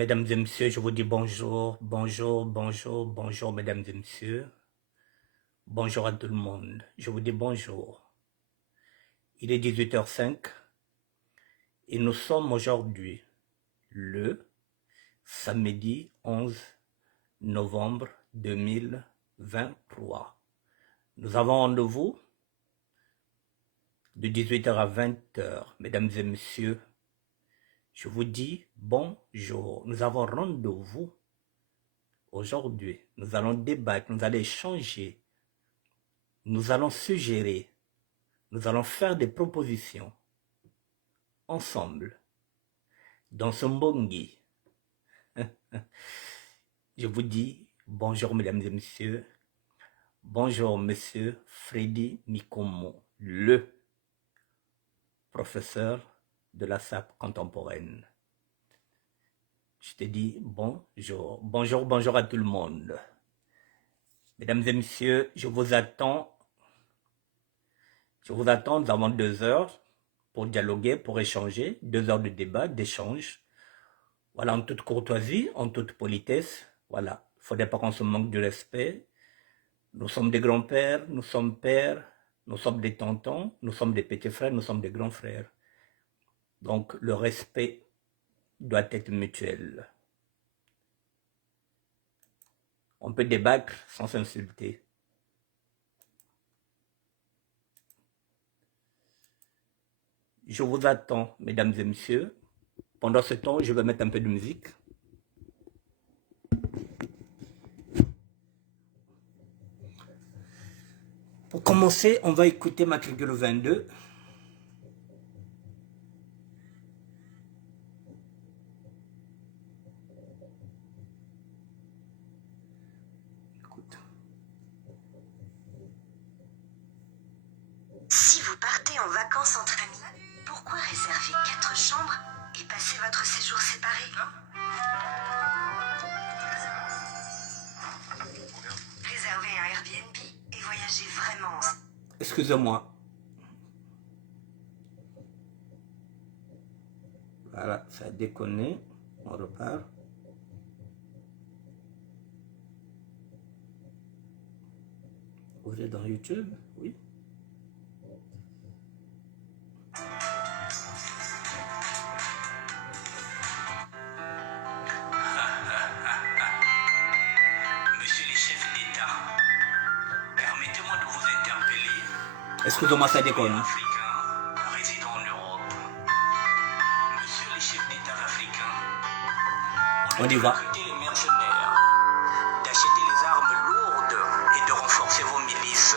Mesdames et messieurs, je vous dis bonjour, bonjour, bonjour, bonjour, mesdames et messieurs. Bonjour à tout le monde. Je vous dis bonjour. Il est 18h05 et nous sommes aujourd'hui le samedi 11 novembre 2023. Nous avons rendez-vous de 18h à 20h. Mesdames et messieurs, je vous dis bonjour. Nous avons rendez-vous aujourd'hui. Nous allons débattre, nous allons échanger, nous allons suggérer, nous allons faire des propositions ensemble dans ce Mbongi. Je vous dis bonjour mesdames et messieurs. Bonjour monsieur Freddy Mikomo, le professeur de la SAP contemporaine. Je te dis bonjour, bonjour, bonjour à tout le monde. Mesdames et messieurs, je vous attends, nous avons 2 heures pour dialoguer, pour échanger, 2 heures de débat, d'échange. Voilà, en toute courtoisie, en toute politesse. Voilà, il ne faudrait pas qu'on se manque du respect. Nous sommes des grands-pères, nous sommes pères, nous sommes des tontons, nous sommes des petits frères, nous sommes des grands frères. Donc, le respect doit être mutuel. On peut débattre sans s'insulter. Je vous attends, mesdames et messieurs. Pendant ce temps, je vais mettre un peu de musique. Pour commencer, on va écouter Matricule 22. Écoute. Si vous partez en vacances entre amis, pourquoi réserver 4 chambres et passer votre séjour séparé? Réservez un Airbnb et voyagez vraiment ensemble. Excusez-moi. Voilà, ça a déconné. On repart. Vous êtes dans YouTube? Oui. Monsieur les chefs d'État, permettez-moi de vous interpeller. Excusez-moi, ça déconne. Africain résidant en Europe. Monsieur les chefs d'État africains, On y va. recruter les mercenaires, d'acheter les armes lourdes et de renforcer vos milices.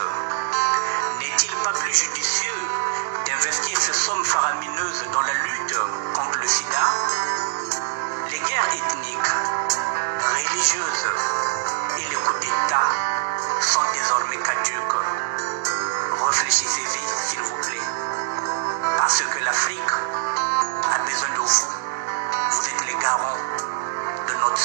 N'est-il pas plus judicieux d'investir ces sommes faramineuses dans la lutte contre le sida? Les guerres ethniques, religieuses et les coups d'État sont désormais caduques. Réfléchissez-y, s'il vous plaît. Parce que l'Afrique a besoin de vous. Vous êtes les garants de notre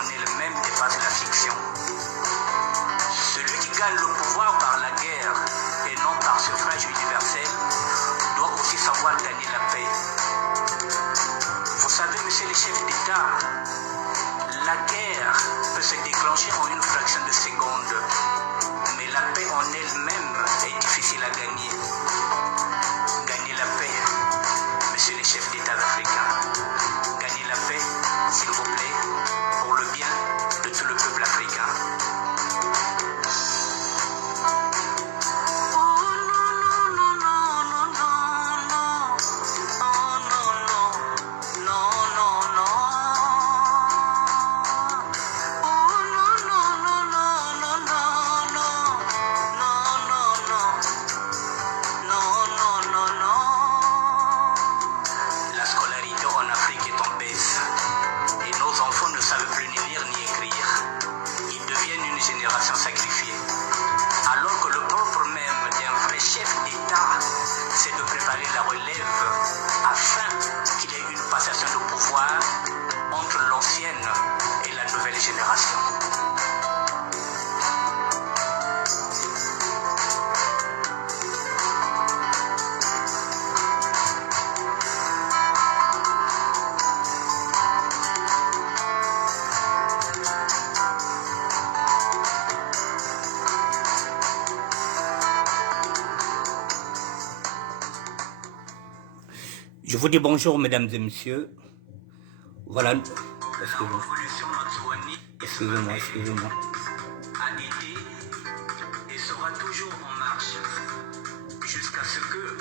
en elle-même dépasse la fiction. Celui qui gagne le pouvoir par la guerre et non par suffrage universel doit aussi savoir gagner la paix. Vous savez, monsieur le chef d'État, la guerre peut se déclencher en une fraction de seconde, mais la paix en elle-même est difficile à gagner. Gagnez la paix, monsieur les chefs d'État africains. Gagnez la paix, s'il vous plaît, pour le bien de tout le peuple africain. La scolarité en Afrique est en baisse et nos enfants ne savent plus ni lire ni écrire. Ils deviennent une génération sacrifiée. Alors que le propre même d'un vrai chef d'État, c'est de préparer la relève afin qu'il y ait une passation de pouvoir entre l'ancienne et la nouvelle génération. Je vous dis bonjour, mesdames et messieurs. Voilà. La révolution Matsouani Excusez-moi. a été et sera toujours en marche jusqu'à ce que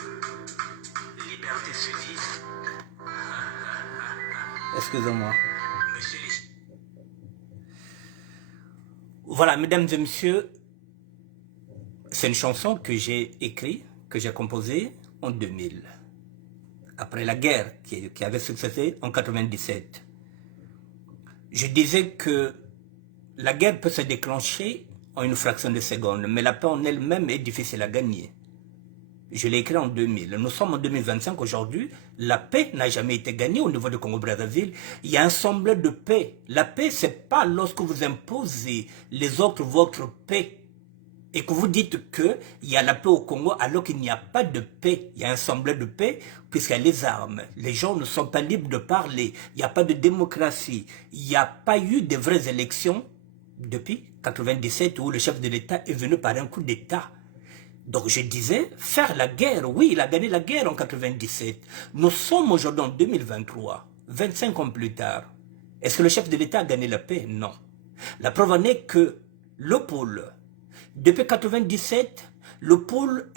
liberté se dise. Excusez-moi. Monsieur les... Voilà, mesdames et messieurs, c'est une chanson que j'ai écrite, que j'ai composée en 2000. Après la guerre qui avait succédé en 97. Je disais que la guerre peut se déclencher en une fraction de seconde, mais la paix en elle-même est difficile à gagner. Je l'ai écrit en 2000. Nous sommes en 2025 aujourd'hui. La paix n'a jamais été gagnée au niveau du Congo-Brazzaville. Il y a un semblant de paix. La paix, c'est pas lorsque vous imposez les autres votre paix et que vous dites qu'il y a la paix au Congo alors qu'il n'y a pas de paix. Il y a un semblant de paix puisqu'il y a les armes. Les gens ne sont pas libres de parler. Il n'y a pas de démocratie. Il n'y a pas eu de vraies élections depuis 1997 où le chef de l'État est venu par un coup d'État. Donc je disais, faire la guerre, oui, il a gagné la guerre en 1997. Nous sommes aujourd'hui en 2023, 25 ans plus tard. Est-ce que le chef de l'État a gagné la paix? Non. La preuve en est que le pôle, depuis 1997, le pôle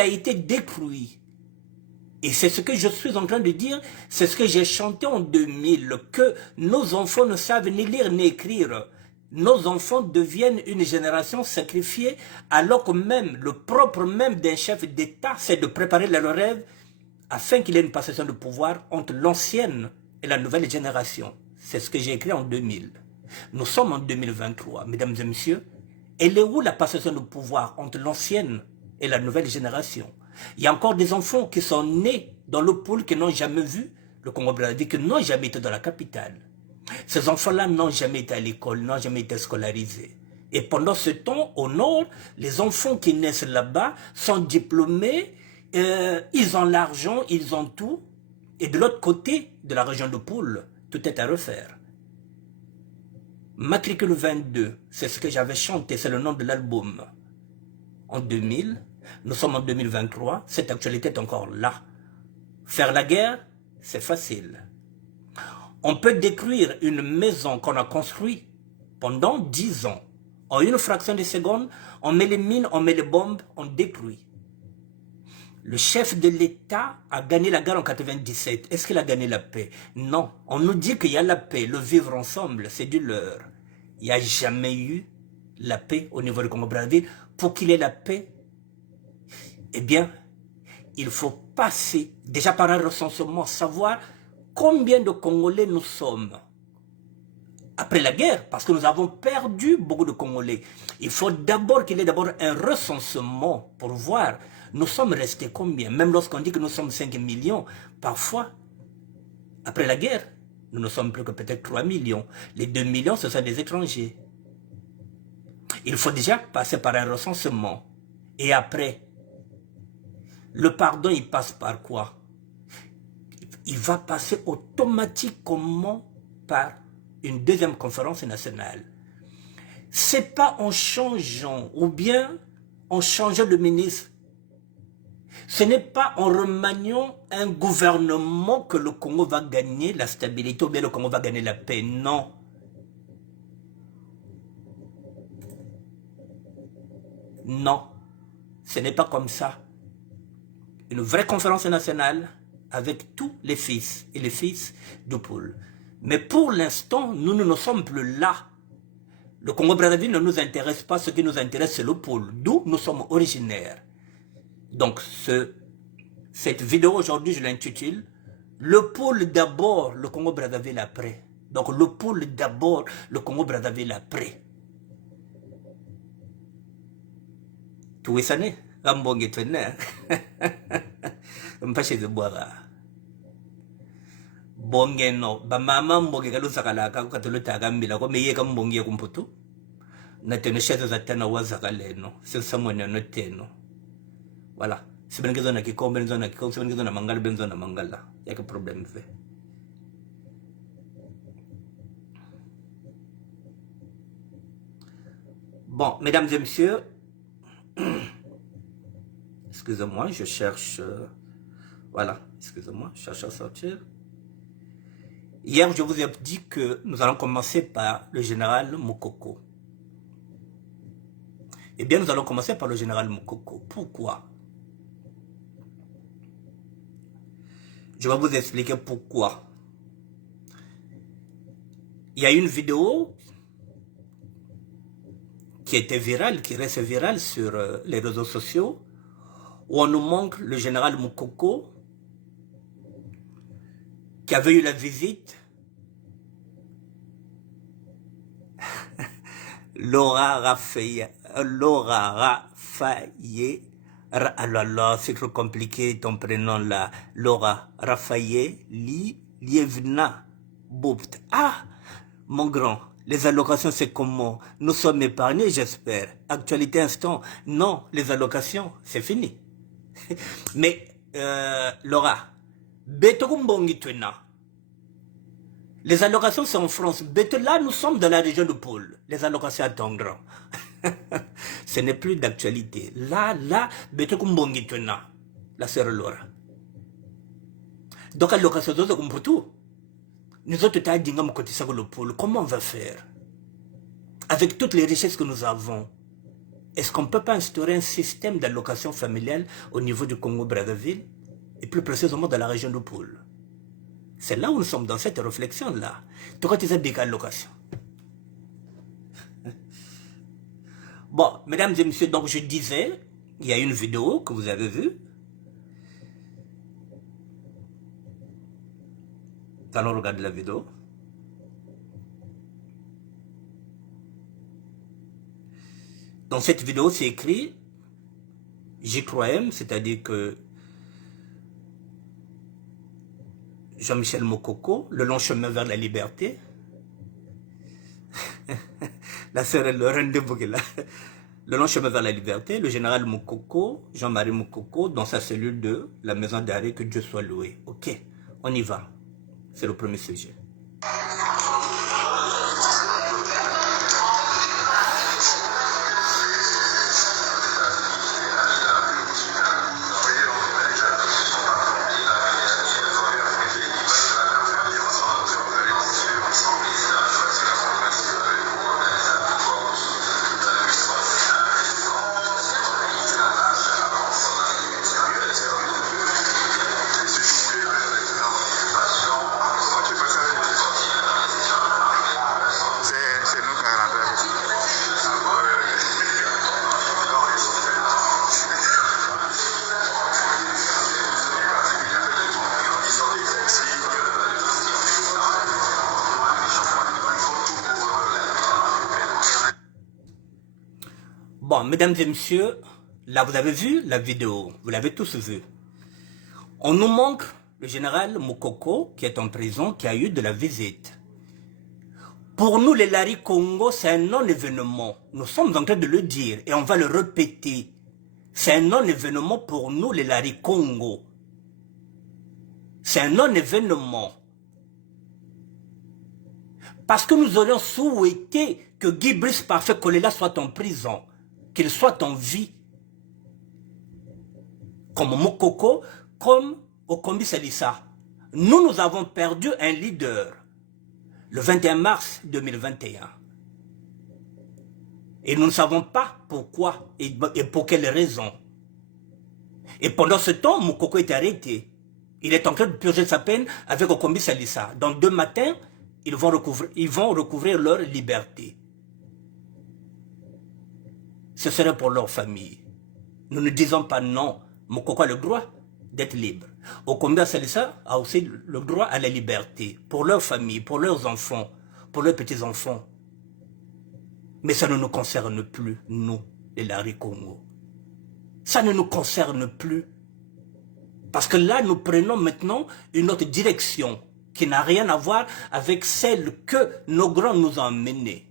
a été détruit. Et c'est ce que je suis en train de dire, c'est ce que j'ai chanté en 2000, que nos enfants ne savent ni lire ni écrire. Nos enfants deviennent une génération sacrifiée, alors que même le propre même d'un chef d'État, c'est de préparer le rêve afin qu'il y ait une passation de pouvoir entre l'ancienne et la nouvelle génération. C'est ce que j'ai écrit en 2000. Nous sommes en 2023, mesdames et messieurs. Elle est où la passation de pouvoir entre l'ancienne et la nouvelle génération? Il y a encore des enfants qui sont nés dans le pôle, qui n'ont jamais vu le Congo-Brazzaville, qui n'ont jamais été dans la capitale. Ces enfants-là n'ont jamais été à l'école, n'ont jamais été scolarisés. Et pendant ce temps, au nord, les enfants qui naissent là-bas sont diplômés, ils ont l'argent, ils ont tout. Et de l'autre côté de la région de Poule, tout est à refaire. Matricule 22, c'est ce que j'avais chanté, c'est le nom de l'album. En 2000, nous sommes en 2023, cette actualité est encore là. Faire la guerre, c'est facile. On peut détruire une maison qu'on a construite pendant 10 ans. En une fraction de seconde, on met les mines, on met les bombes, on détruit. Le chef de l'État a gagné la guerre en 1997. Est-ce qu'il a gagné la paix? Non. On nous dit qu'il y a la paix, le vivre ensemble, c'est du leurre. Il n'y a jamais eu la paix au niveau du Congo-Brazzaville. Pour qu'il y ait la paix, eh bien, il faut passer déjà par un recensement, savoir combien de Congolais nous sommes. Après la guerre, parce que nous avons perdu beaucoup de Congolais, il faut d'abord qu'il y ait d'abord un recensement pour voir nous sommes restés combien. Même lorsqu'on dit que nous sommes 5 millions, parfois, après la guerre, Nous ne sommes plus que peut-être 3 millions. Les 2 millions, ce sont des étrangers. Il faut déjà passer par un recensement. Et après, le pardon, il passe par quoi? Il va passer automatiquement par une deuxième conférence nationale. C'est pas en changeant ou bien en changeant de ministre. Ce n'est pas en remaniant un gouvernement que le Congo va gagner la stabilité ou bien le Congo va gagner la paix. Non. Non. Ce n'est pas comme ça. Une vraie conférence nationale avec tous les fils et les fils du pôle. Mais pour l'instant, nous ne sommes plus là. Le Congo-Brazzaville ne nous intéresse pas. Ce qui nous intéresse, c'est le pôle, d'où nous sommes originaires. Donc, cette vidéo aujourd'hui, je l'intitule « Le pôle d'abord, le Congo-Brazzaville après ». Donc, le pôle d'abord, le Congo-Brazzaville après. Tout est sané. Ambonge tene. Mpashe de boira. Bonge no. Ba mama mbonge kalu sakala ka katulu tagambila ko meye kam mbonge kumputu. Na tene shete za tena wazakale no. C'est ça mon no teno. Voilà. Si ben kezo na kikombe benzo na kikombe, si ben kezo na mangala benzo na mangala. Y'a que problème fait. Bon, mesdames et messieurs, excusez-moi, je cherche... voilà, excusez-moi, je cherche à sortir. Hier, je vous ai dit que nous allons commencer par le général Mokoko. Eh bien, nous allons commencer par le général Mokoko. Pourquoi? Je vais vous expliquer pourquoi. Il y a une vidéo qui était virale, qui reste virale sur les réseaux sociaux, où on nous montre le général Mokoko qui avait eu la visite Laura Raffaye. Alors, c'est trop compliqué ton prénom là. Laura Raffaye Lievna Boubt. Ah, mon grand, les allocations c'est comment? Nous sommes épargnés, j'espère. Actualité instant. Non, les allocations, c'est fini. Mais, Laura, les allocations c'est en France. Là, nous sommes dans la région de Pôle. Les allocations à ton grand. Ce n'est plus d'actualité. Là, la sœur Laura. Donc, allocation c'est comme pour tout. Nous autres, le Pôle. Comment on va faire? Avec toutes les richesses que nous avons, est-ce qu'on ne peut pas instaurer un système d'allocation familiale au niveau du Congo-Brazzaville et plus précisément dans la région de Pôle? C'est là où nous sommes dans cette réflexion-là. Tu as des allocations. Bon, mesdames et messieurs, donc je disais, il y a une vidéo que vous avez vue. Allons regarder la vidéo. Dans cette vidéo, c'est écrit J3M, c'est-à-dire que Jean-Michel Mokoko, le long chemin vers la liberté. La sœur est le rendez-vous là. Le long chemin vers la liberté, le général Mokoko, Jean-Marie Mokoko, dans sa cellule de la maison d'arrêt, que Dieu soit loué. Ok, on y va. C'est le premier sujet. Bon, mesdames et messieurs, là vous avez vu la vidéo, vous l'avez tous vu. On nous montre le général Moukoko, qui est en prison, qui a eu de la visite. Pour nous, les Lari Congo, c'est un non-événement. Nous sommes en train de le dire et on va le répéter. C'est un non-événement pour nous, les Lari Congo. C'est un non-événement. Parce que nous aurions souhaité que Guy Brice Parfait Kolela soit en prison, qu'il soit en vie. Comme Moukoko, comme Okombi Salissa. Nous avons perdu un leader le 21 mars 2021. Et nous ne savons pas pourquoi et pour quelles raisons. Et pendant ce temps, Moukoko est arrêté. Il est en train de purger sa peine avec Okombi Salissa. Dans 2 matins, ils vont recouvrir leur liberté. Ce serait pour leur famille. Nous ne disons pas non. Moukoko a le droit d'être libre. Okombi Salissa a aussi le droit à la liberté. Pour leur famille, pour leurs enfants, pour leurs petits-enfants. Mais ça ne nous concerne plus, nous, les Lari Congo. Ça ne nous concerne plus. Parce que là, nous prenons maintenant une autre direction qui n'a rien à voir avec celle que nos grands nous ont emmenés.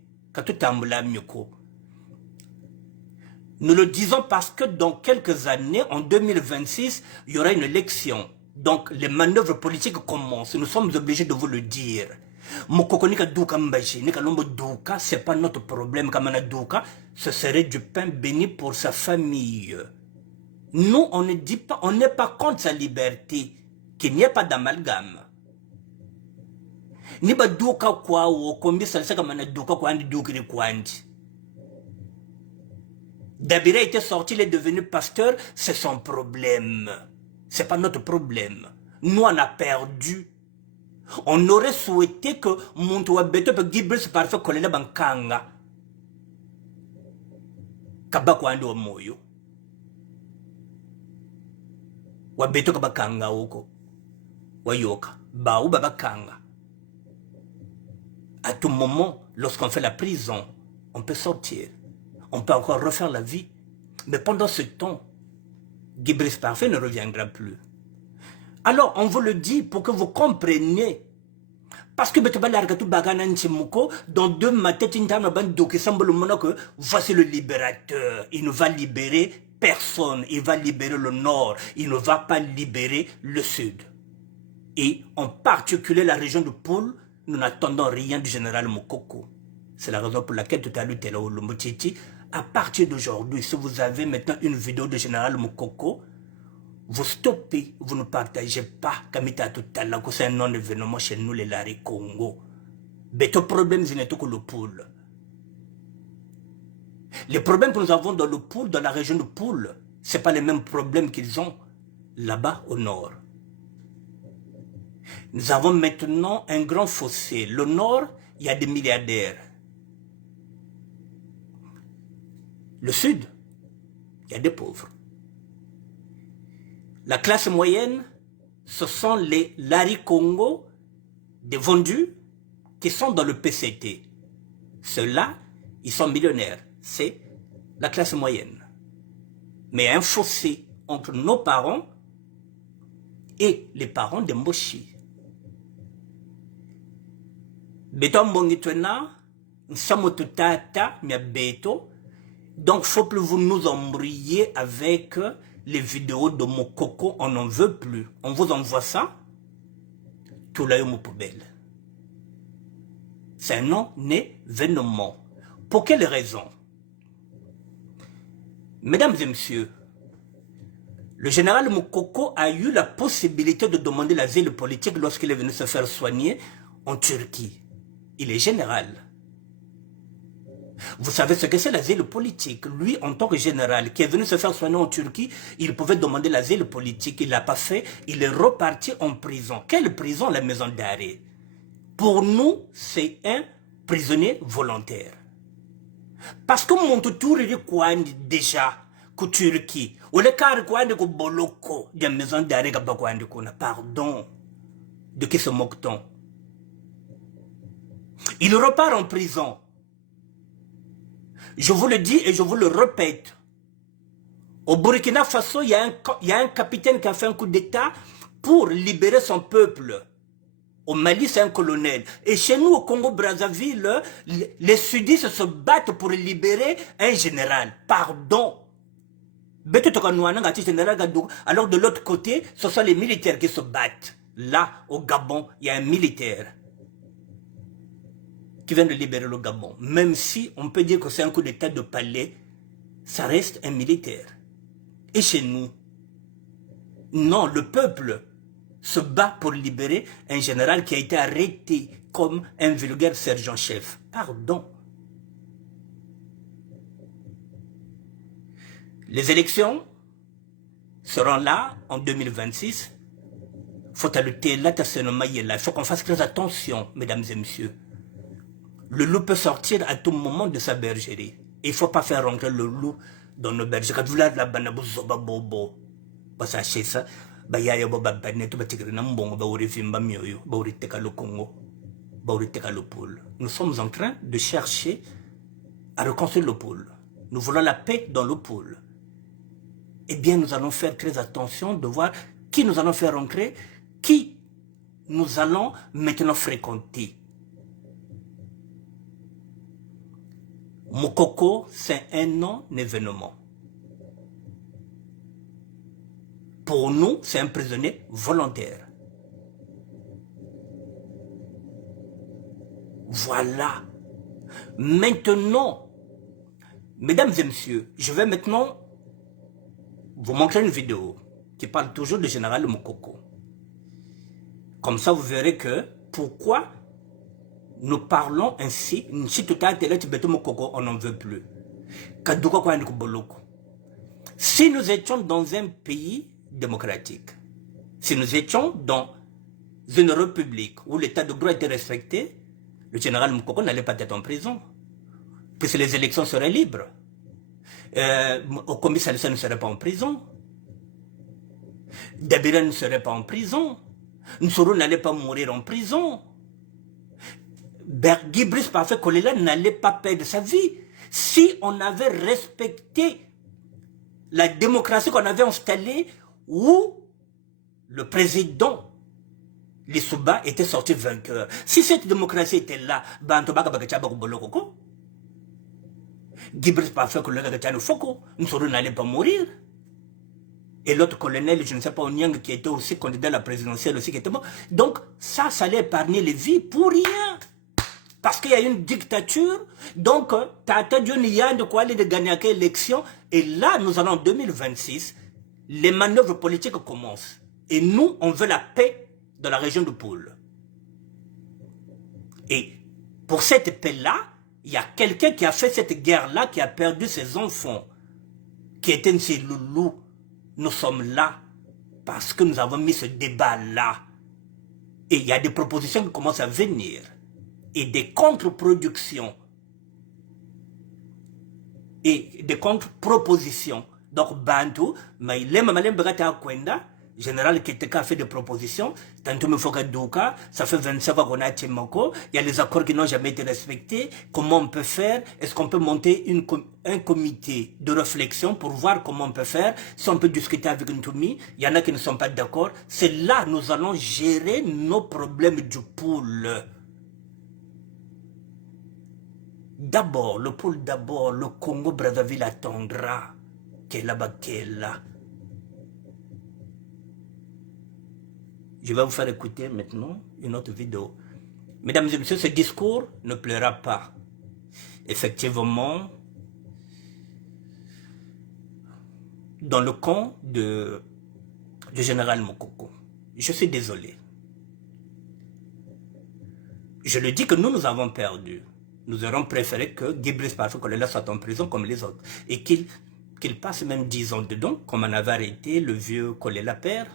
Nous le disons parce que dans quelques années, en 2026, il y aura une élection. Donc les manœuvres politiques commencent. Nous sommes obligés de vous le dire. C'est pas notre problème. Ce serait du pain béni pour sa famille. Nous, on ne dit pas, on n'est pas contre sa liberté, qu'il n'y ait pas d'amalgame. Ni ba douka kwa wo kombi salisa kama na douka kwa andi doukiri kwa andi. Dabira était sorti, il est devenu pasteur, c'est son problème. C'est pas notre problème. Nous, on a perdu. On aurait souhaité que Montoua Beto peut Gibbs parfait Kolela Bankanga. Kabakwando Moyo. Wabeto Kabakanga Oko. Wayoka. Baou Babakanga. À tout moment, lorsqu'on fait la prison, on peut sortir. On peut encore refaire la vie. Mais pendant ce temps, Gibbs parfait ne reviendra plus. Alors, on vous le dit pour que vous compreniez. Parce que dans 2 matins, voici le libérateur. Il ne va libérer personne. Il va libérer le nord. Il ne va pas libérer le sud. Et en particulier la région de Poul, nous n'attendons rien du général Moukoko. C'est la raison pour laquelle tout à l'heure, à partir d'aujourd'hui, si vous avez maintenant une vidéo du général Moukoko, vous stoppez, vous ne partagez pas, comme il a tout à l'heure, c'est un non-événement chez nous, les Lari Congo. Mais tout problème, c'est que le Poul. Les problèmes que nous avons dans le Poul, dans la région de Poul, ce n'est pas les mêmes problèmes qu'ils ont là-bas au nord. Nous avons maintenant un grand fossé. Le nord, il y a des milliardaires. Le sud, il y a des pauvres. La classe moyenne, ce sont les Lari Congo, des vendus qui sont dans le PCT. Ceux-là, ils sont millionnaires. C'est la classe moyenne. Mais un fossé entre nos parents et les parents de Moshi. Beto mbongitwena, nsamotutata, mia beto. Donc, faut plus vous nous embrouiller avec les vidéos de Moukoko, on n'en veut plus. On vous envoie ça, tout là, mon poubelle. C'est un non-événement. Pour quelle raison? Mesdames et messieurs, le général Moukoko a eu la possibilité de demander l'asile politique lorsqu'il est venu se faire soigner en Turquie. Il est général. Vous savez ce que c'est l'asile politique. Lui, en tant que général, qui est venu se faire soigner en Turquie, il pouvait demander l'asile politique. Il ne l'a pas fait. Il est reparti en prison. Quelle prison? La maison d'arrêt. Pour nous, c'est un prisonnier volontaire. Parce que mon tour est quoi déjà qu'en Turquie. Ou le cas quoi de Boloko, de la maison d'arrêt, pardon. De qui se moque-t-on? Il repart en prison. Je vous le dis et je vous le répète. Au Burkina Faso, il y a un capitaine qui a fait un coup d'État pour libérer son peuple. Au Mali, c'est un colonel. Et chez nous, au Congo-Brazzaville, les sudistes se battent pour libérer un général. Pardon. Alors de l'autre côté, ce sont les militaires qui se battent. Là, au Gabon, il y a un militaire qui vient de libérer le Gabon. Même si on peut dire que c'est un coup d'état de palais, ça reste un militaire. Et chez nous, non, le peuple se bat pour libérer un général qui a été arrêté comme un vulgaire sergent-chef. Pardon. Les élections seront là en 2026. Il faut qu'on fasse très attention, mesdames et messieurs. Le loup peut sortir à tout moment de sa bergerie. Il ne faut pas faire rentrer le loup dans nos bergeries. Quand vous l'avez la banane, sachez ça. Nous sommes en train de chercher à reconstruire le pôle. Nous voulons la paix dans le pôle. Eh bien, nous allons faire très attention de voir qui nous allons faire rentrer, qui nous allons maintenant fréquenter. Mokoko, c'est un non-événement. Pour nous, c'est un prisonnier volontaire. Voilà. Maintenant, mesdames et messieurs, je vais maintenant vous montrer une vidéo qui parle toujours du général Mokoko. Comme ça, vous verrez que pourquoi nous parlons ainsi, on n'en veut plus. Si nous étions dans un pays démocratique, si nous étions dans une république où l'état de droit était respecté, le général Mokoko n'allait pas être en prison, puisque les élections seraient libres. Okomi Salissa ne serait pas en prison. Dabira ne serait pas en prison. Nsoro n'allait pas mourir en prison. Guy Brice Parfait Kolela n'allait pas perdre sa vie. Si on avait respecté la démocratie qu'on avait installée, où le président Lissouba était sorti vainqueur. Si cette démocratie était là, Guy Brice Parfait Kolela Nsoro n'allait pas mourir. Et l'autre colonel, je ne sais pas, Onyang, qui était aussi candidat à la présidentielle aussi, qui était mort. Donc, ça allait épargner les vies pour rien. Parce qu'il y a une dictature. Donc, Tata Dieu y a de quoi aller de gagner à quelle élection. Et là, nous allons en 2026. Les manœuvres politiques commencent. Et nous, on veut la paix dans la région de Pôle. Et pour cette paix-là, il y a quelqu'un qui a fait cette guerre-là, qui a perdu ses enfants, qui était un loulou. Nous sommes là parce que nous avons mis ce débat-là. Et il y a des propositions qui commencent à venir. Et des contre-productions. Et des contre-propositions. Donc, Bantu, mais les mamalem bagata kwenda, général Keteka a fait des propositions. Tantôt, me faut Douka, ça fait 25 ans qu'on a Tchemoko. Il y a les accords qui n'ont jamais été respectés. Comment on peut faire? Est-ce qu'on peut monter un comité de réflexion pour voir comment on peut faire? Si on peut discuter avec Ntoumi, il y en a qui ne sont pas d'accord. C'est là que nous allons gérer nos problèmes du pôle. D'abord, le pôle d'abord, le Congo-Brazzaville attendra qu'elle là-bas, qu'elle là. Je vais vous faire écouter maintenant une autre vidéo. Mesdames et messieurs, ce discours ne plaira pas. Effectivement, dans le camp du général Mokoko, je suis désolé. Je le dis que nous avons perdu. Nous aurions préféré que Guy Brice Parfait Kolela soit en prison comme les autres. Et qu'il passe même 10 ans dedans, comme on avait arrêté le vieux Kolela père.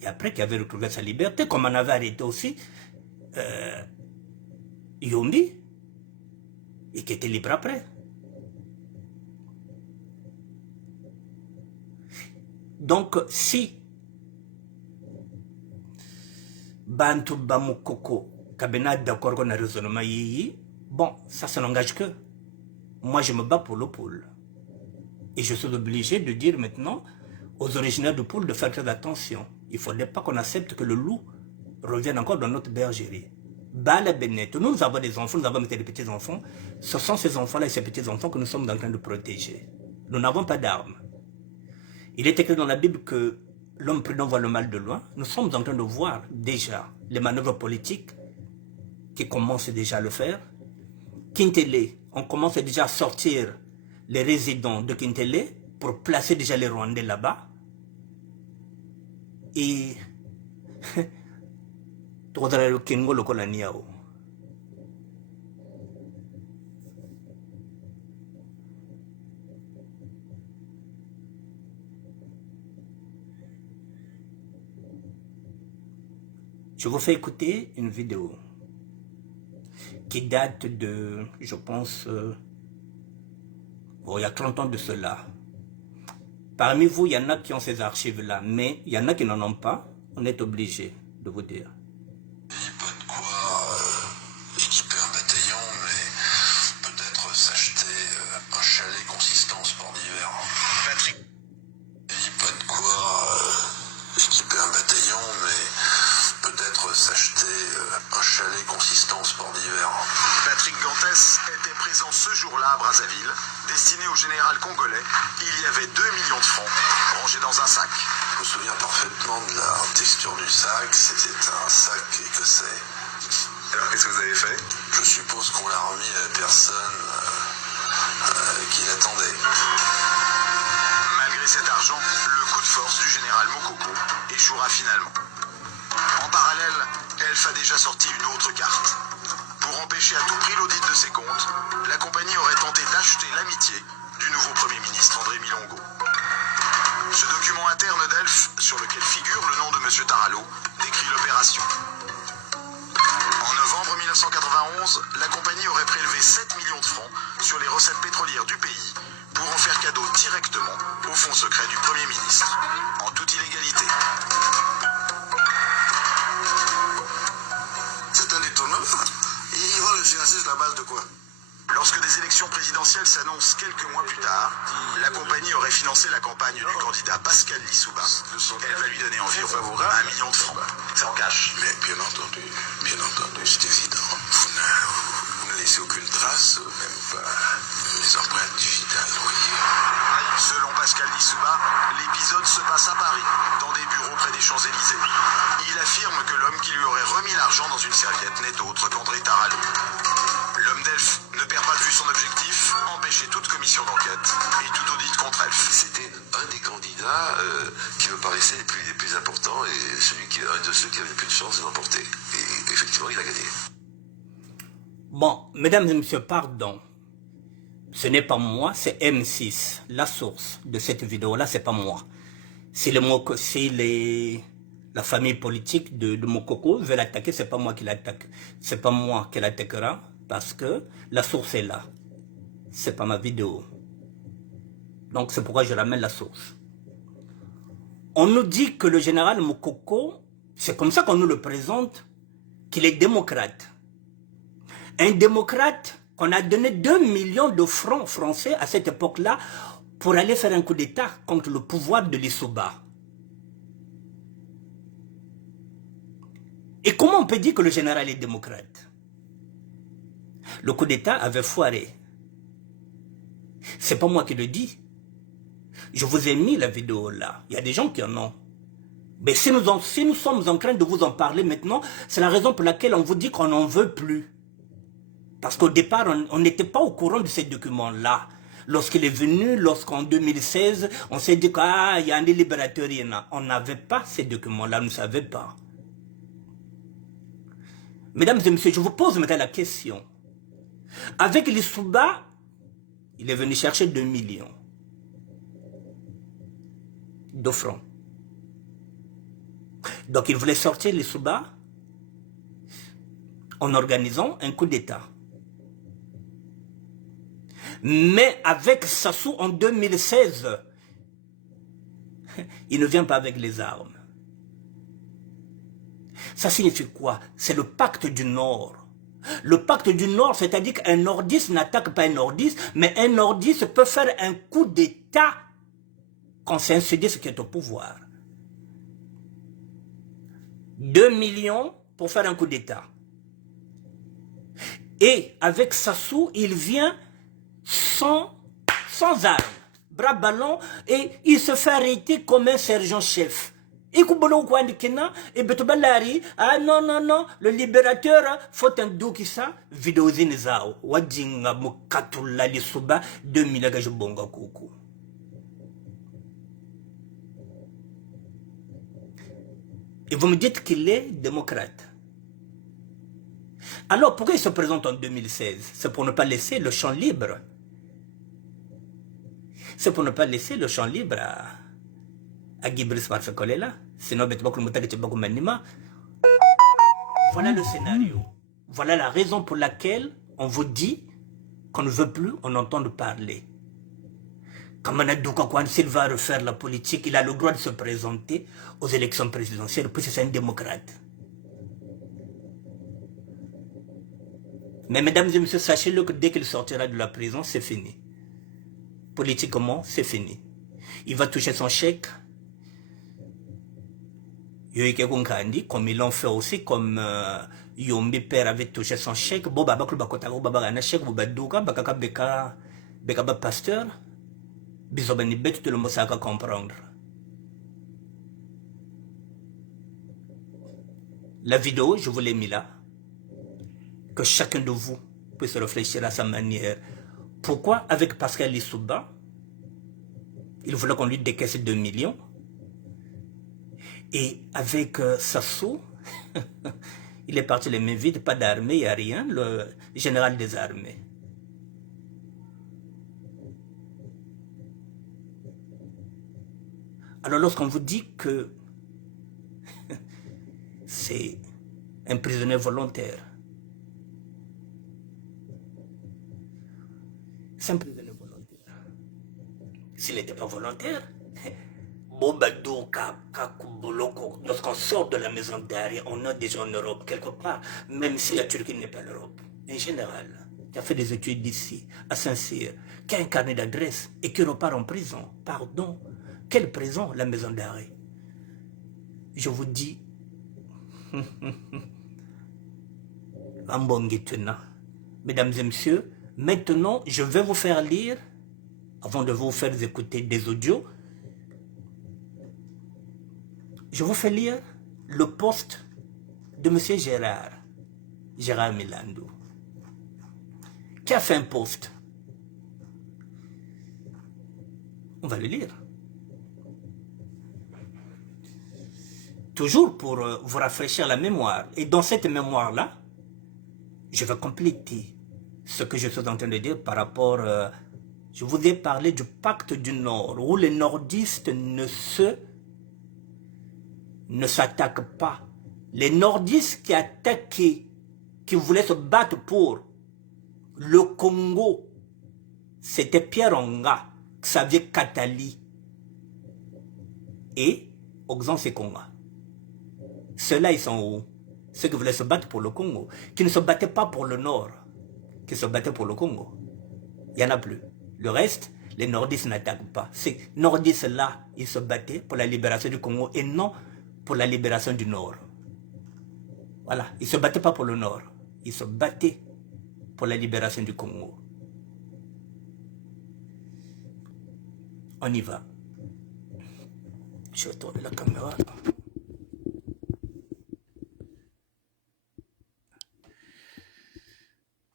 Et après qu'il avait retrouvé sa liberté, comme on avait arrêté aussi Yombi, et qui était libre après. Donc, si Bantu Bamukoko, Kabena d'accord qu'on a raisonnement yiyi, bon, ça n'engage que. Moi, je me bats pour le pôle. Et je suis obligé de dire maintenant aux originaires du pôle de faire très attention. Il ne faudrait pas qu'on accepte que le loup revienne encore dans notre bergerie. Bala Bennett, nous avons des enfants, nous avons des petits-enfants. Ce sont ces enfants-là et ces petits-enfants que nous sommes en train de protéger. Nous n'avons pas d'armes. Il est écrit dans la Bible que l'homme prudent voit le mal de loin. Nous sommes en train de voir déjà les manœuvres politiques qui commencent déjà à le faire. Kintele, on commence déjà à sortir les résidents de Kintele pour placer déjà les Rwandais là-bas. Et je vous fais écouter une vidéo qui date de, je pense, il y a 30 ans de cela. Parmi vous, il y en a qui ont ces archives-là, mais il y en a qui n'en ont pas. On est obligé de vous dire. Pas de quoi équiper un bataillon, mais peut-être s'acheter un chalet consistant en sport d'hiver. Patrick. Pas de quoi équiper un bataillon, mais peut-être s'acheter un chalet consistant en sport d'hiver. Patrick Gantès était présent ce jour-là à Brazzaville, destiné au général congolais. Il y avait 2 millions de francs rangés dans un sac. Je me souviens parfaitement de la texture du sac, c'était un sac écossais. Alors qu'est-ce que vous avez fait? Je suppose qu'on l'a remis à la personne qui l'attendait. Malgré cet argent, le coup de force du général Mokoko échouera finalement. En parallèle, Elf a déjà sorti une autre carte. Pour empêcher à tout prix l'audit de ses comptes, la compagnie aurait tenté d'acheter l'amitié du nouveau Premier ministre André Milongo. Ce document interne d'Elf, sur lequel figure le nom de M. Taralo, décrit l'opération. En novembre 1991, la compagnie aurait prélevé 7 millions de francs sur les recettes pétrolières du pays pour en faire cadeau directement au fonds secret du Premier ministre, en toute illégalité. C'est un étonnant. Ils vont le financer sur la base de quoi? Lorsque des élections présidentielles s'annoncent quelques mois plus tard, la compagnie aurait financé la campagne du candidat Pascal Lissouba. Elle va lui donner environ 1 million de francs. C'est en cash. Mais bien entendu, c'est évident. Vous ne laissez aucune trace, même pas les empreintes digitales, voyez. Selon Pascal Lissouba, l'épisode se passe à Paris, dans des bureaux près des Champs-Élysées. Il affirme que l'homme qui lui aurait remis l'argent dans une serviette n'est autre qu'André Taralo. L'homme d'Elf ne perd pas de vue son objectif, empêcher toute commission d'enquête et tout audit contre Elf. C'était un des candidats qui me paraissait les plus importants et un de ceux qui avait le plus de chances de l'emporter. Et effectivement, il a gagné. Bon, mesdames et messieurs, pardon. Ce n'est pas moi, c'est M6. La source de cette vidéo-là, c'est pas moi. Si la famille politique de Mokoko veut l'attaquer, c'est pas moi qui l'attaque. C'est pas moi qui l'attaquera parce que la source est là. C'est pas ma vidéo. Donc c'est pourquoi je ramène la source. On nous dit que le général Mokoko, c'est comme ça qu'on nous le présente, qu'il est démocrate. Un démocrate qu'on a donné 2 millions de francs français à cette époque-là pour aller faire un coup d'État contre le pouvoir de Lissouba. Et comment on peut dire que le général est démocrate? Le coup d'État avait foiré. C'est pas moi qui le dis. Je vous ai mis la vidéo là. Il y a des gens qui en ont. Mais si nous sommes en train de vous en parler maintenant, c'est la raison pour laquelle on vous dit qu'on n'en veut plus. Parce qu'au départ, on n'était pas au courant de ces documents-là. Lorsqu'il est venu, lorsqu'en 2016, on s'est dit qu'il y a un libérateur, il y en a. On n'avait pas ces documents-là, on ne savait pas. Mesdames et messieurs, je vous pose maintenant la question. Avec Lissouba, il est venu chercher 2 millions de francs. Donc il voulait sortir Lissouba en organisant un coup d'État. Mais avec Sassou en 2016, il ne vient pas avec les armes. Ça signifie quoi? C'est le pacte du Nord. Le pacte du Nord, c'est-à-dire qu'un nordiste n'attaque pas un nordiste, mais un nordiste peut faire un coup d'État quand c'est un sudiste qui est au pouvoir. 2 millions pour faire un coup d'État. Et avec Sassou, il vient sans armes, bras ballants, et il se fait arrêter comme un sergent-chef. Et Betobalari, ah non, non, non, le libérateur, faut un douki ça, vidéo zinzao, wadjinga mukatula lisuba, 2000 agajubonga kuku. Et vous me dites qu'il est démocrate. Alors pourquoi il se présente en 2016? C'est pour ne pas laisser le champ libre. C'est pour ne pas laisser le champ libre à Guibris Marfekolela. Sinon, voilà le scénario. Voilà la raison pour laquelle on vous dit qu'on ne veut plus en entendre parler. Quand Manadouka Kwan s'il va refaire la politique, il a le droit de se présenter aux élections présidentielles, puisque c'est un démocrate. Mais mesdames et messieurs, sachez-le que dès qu'il sortira de la prison, c'est fini. Politiquement, c'est fini. Il va toucher son chèque. Comme ils l'ont fait aussi, comme Yombi Père avait touché son chèque. Boba Bakubakotaro, Baba chèque, Boba Douka, Bakaka Beka Pasteur. Bizobani Bet, tout le monde ça comprendre. La vidéo, je vous l'ai mis là. Que chacun de vous puisse réfléchir à sa manière. Pourquoi avec Pascal Lissouba, il voulait qu'on lui décaisse 2 millions? Et avec Sassou, il est parti les mains vides, pas d'armée, il n'y a rien, le général des armées. Alors lorsqu'on vous dit que c'est un prisonnier volontaire, c'est un prisonnier volontaire. S'il n'était pas volontaire, lorsqu'on sort de la maison d'arrêt, on est déjà en Europe quelque part, même si la Turquie n'est pas l'Europe. En général, qui a fait des études ici, à Saint-Cyr, qui a un carnet d'adresse et qui repart en prison. Pardon, quelle prison, la maison d'arrêt? Je vous dis, mesdames et messieurs, maintenant, je vais vous faire lire, avant de vous faire écouter des audios, je vous fais lire le post de M. Gérard Milando, qui a fait un post. On va le lire. Toujours pour vous rafraîchir la mémoire. Et dans cette mémoire-là, je vais compléter ce que je suis en train de dire par rapport... je vous ai parlé du pacte du Nord, où les nordistes ne s'attaquent pas. Les nordistes qui attaquaient, qui voulaient se battre pour le Congo, c'était Pierre Onga, Xavier Katali et Oxan Sekonga. Ceux-là, ils sont où? Ceux qui voulaient se battre pour le Congo, qui ne se battaient pas pour le Nord, qui se battaient pour le Congo. Il n'y en a plus. Le reste, les nordistes n'attaquent pas. Ces nordistes-là, ils se battaient pour la libération du Congo et non pour la libération du Nord. Voilà, ils ne se battaient pas pour le Nord. Ils se battaient pour la libération du Congo. On y va. Je vais tourner la caméra.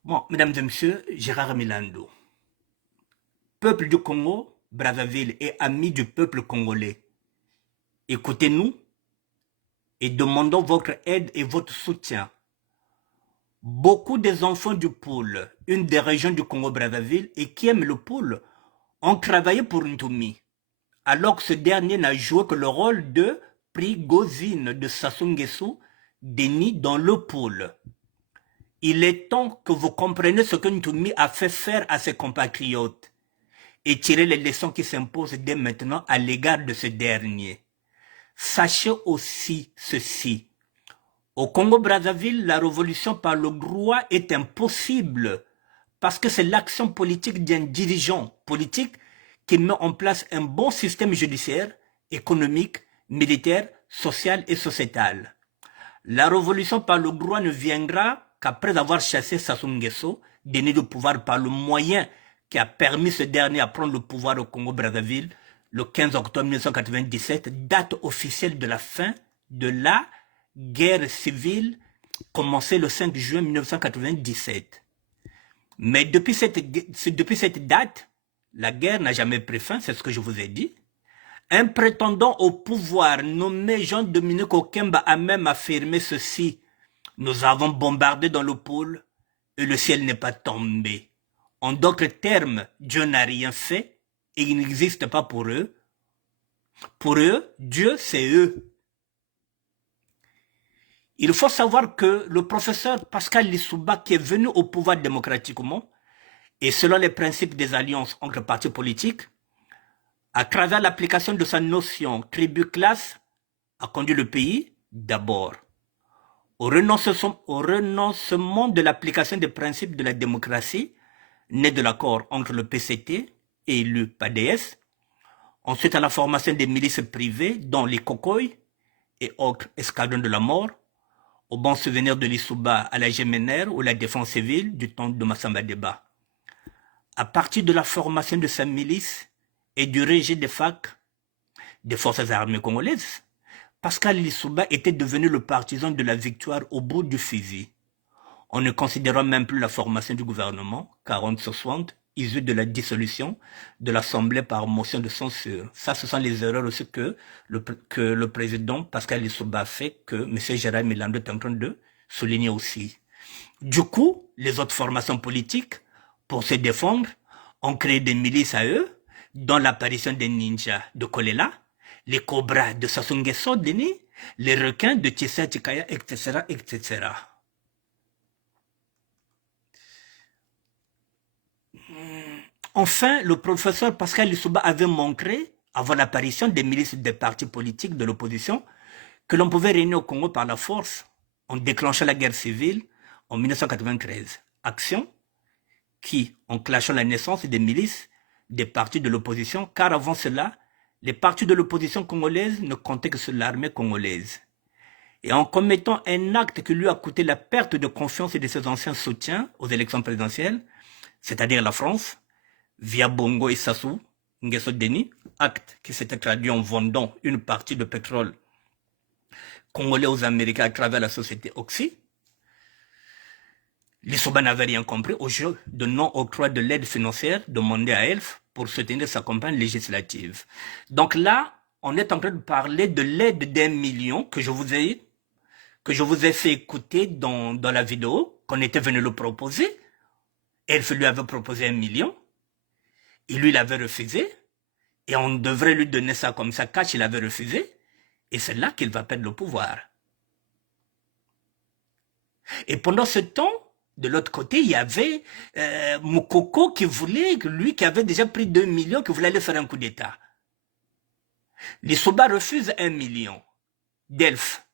Bon, mesdames et messieurs, Gérard Milando. Peuple du Congo, Brazzaville et amis du peuple congolais, écoutez-nous et demandons votre aide et votre soutien. Beaucoup des enfants du pôle, une des régions du Congo-Brazzaville et qui aiment le pôle, ont travaillé pour Ntoumi, alors que ce dernier n'a joué que le rôle de Prigozine de Sassou Nguesso, déni dans le pôle. Il est temps que vous compreniez ce que Ntoumi a fait faire à ses compatriotes et tirer les leçons qui s'imposent dès maintenant à l'égard de ce dernier. Sachez aussi ceci. Au Congo-Brazzaville, la révolution par le droit est impossible parce que c'est l'action politique d'un dirigeant politique qui met en place un bon système judiciaire, économique, militaire, social et sociétal. La révolution par le droit ne viendra qu'après avoir chassé Sassou Nguesso, déni de pouvoir par le moyen qui a permis ce dernier à prendre le pouvoir au Congo-Brazzaville le 15 octobre 1997, date officielle de la fin de la guerre civile commencée le 5 juin 1997. Mais depuis cette date, la guerre n'a jamais pris fin, c'est ce que je vous ai dit. Un prétendant au pouvoir nommé Jean-Dominique Okemba a même affirmé ceci. Nous avons bombardé dans le pôle et le ciel n'est pas tombé. En d'autres termes, Dieu n'a rien fait et il n'existe pas pour eux. Pour eux, Dieu, c'est eux. Il faut savoir que le professeur Pascal Lissouba, qui est venu au pouvoir démocratiquement, et selon les principes des alliances entre partis politiques, à travers l'application de sa notion tribu-classe, a conduit le pays d'abord au renoncement de l'application des principes de la démocratie, né de l'accord entre le PCT et l'UPADS, ensuite à la formation des milices privées, dont les Kokoy et autres escadrons de la mort, au bon souvenir de Lissouba à la GMNR ou la défense civile du temps de Massamba Deba. À partir de la formation de sa milice et du régime des FAC, des forces armées congolaises, Pascal Lissouba était devenu le partisan de la victoire au bout du fusil. On ne considérant même plus la formation du gouvernement, 40-60, issue de la dissolution de l'Assemblée par motion de censure. Ça, ce sont les erreurs aussi que le président Pascal Lissouba a fait, que M. Gérard Milando est en train de souligner aussi. Du coup, les autres formations politiques, pour se défendre, ont créé des milices à eux, dont l'apparition des ninjas de Kolela, les cobras de Sassou Nguesso Denis, les requins de Tissa Tchikaya, etc., etc. Enfin, le professeur Pascal Lissouba avait montré, avant l'apparition des milices des partis politiques de l'opposition, que l'on pouvait réunir au Congo par la force en déclenchant la guerre civile en 1993. Action qui, en clashant la naissance des milices des partis de l'opposition, car avant cela, les partis de l'opposition congolaise ne comptaient que sur l'armée congolaise. Et en commettant un acte qui lui a coûté la perte de confiance de ses anciens soutiens aux élections présidentielles, c'est-à-dire la France, via Bongo et Sassou Nguesso Denis, acte qui s'était traduit en vendant une partie de pétrole congolais aux Américains à travers la société Oxy. Lissouba n'avait rien compris au jeu de non-octroi de l'aide financière demandée à Elf pour soutenir sa campagne législative. Donc là, on est en train de parler de l'aide d'1 million que je vous ai fait écouter dans la vidéo, qu'on était venu le proposer. Elf lui avait proposé 1 million. Et lui, il avait refusé. Et on devrait lui donner ça comme ça, cash, il avait refusé. Et c'est là qu'il va perdre le pouvoir. Et pendant ce temps, de l'autre côté, il y avait Moukoko qui voulait, lui qui avait déjà pris 2 millions, qui voulait aller faire un coup d'État. Lissouba refuse 1 million d'Elf.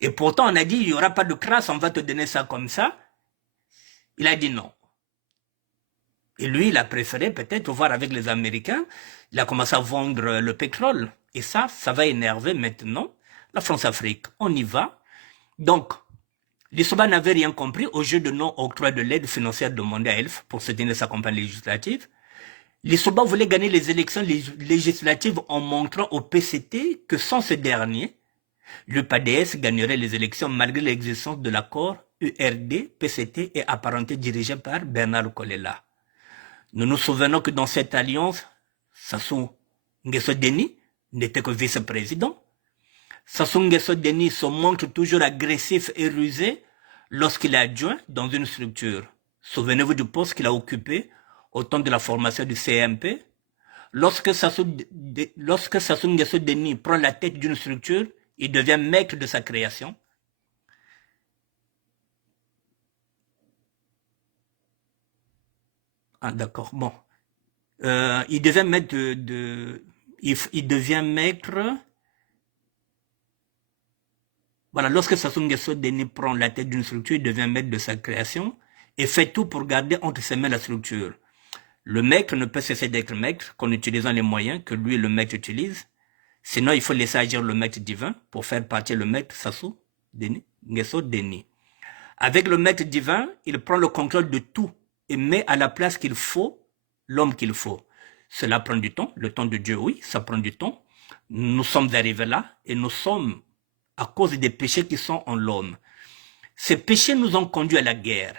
Et pourtant, on a dit, il n'y aura pas de crasse, on va te donner ça comme ça. Il a dit non. Et lui, il a préféré peut-être voir avec les Américains. Il a commencé à vendre le pétrole. Et ça va énerver maintenant la France-Afrique. On y va. Donc, Lissouba n'avait rien compris au jeu de non-octroi de l'aide financière demandée à Elf pour soutenir sa campagne législative. Lissouba voulait gagner les élections législatives en montrant au PCT que sans ce dernier, l'UPADS gagnerait les élections malgré l'existence de l'accord URD, PCT et apparenté dirigé par Bernard Kolela. Nous nous souvenons que dans cette alliance, Sassou Nguesso Denis n'était que vice-président. Sassou Nguesso Denis se montre toujours agressif et rusé lorsqu'il est adjoint dans une structure. Souvenez-vous du poste qu'il a occupé au temps de la formation du CMP. Lorsque Sassou Nguesso Denis prend la tête d'une structure, il devient maître de sa création. Ah d'accord, bon. Il devient maître il devient maître. Voilà, lorsque Sassou Nguesso Denis prend la tête d'une structure, il devient maître de sa création et fait tout pour garder entre ses mains la structure. Le maître ne peut cesser d'être maître qu'en utilisant les moyens que lui, le maître, utilise. Sinon, il faut laisser agir le maître divin pour faire partir le maître Sassou Nguesso Deni. Avec le maître divin, il prend le contrôle de tout et met à la place qu'il faut l'homme qu'il faut. Cela prend du temps, le temps de Dieu, oui, ça prend du temps. Nous sommes arrivés là et nous sommes à cause des péchés qui sont en l'homme. Ces péchés nous ont conduits à la guerre.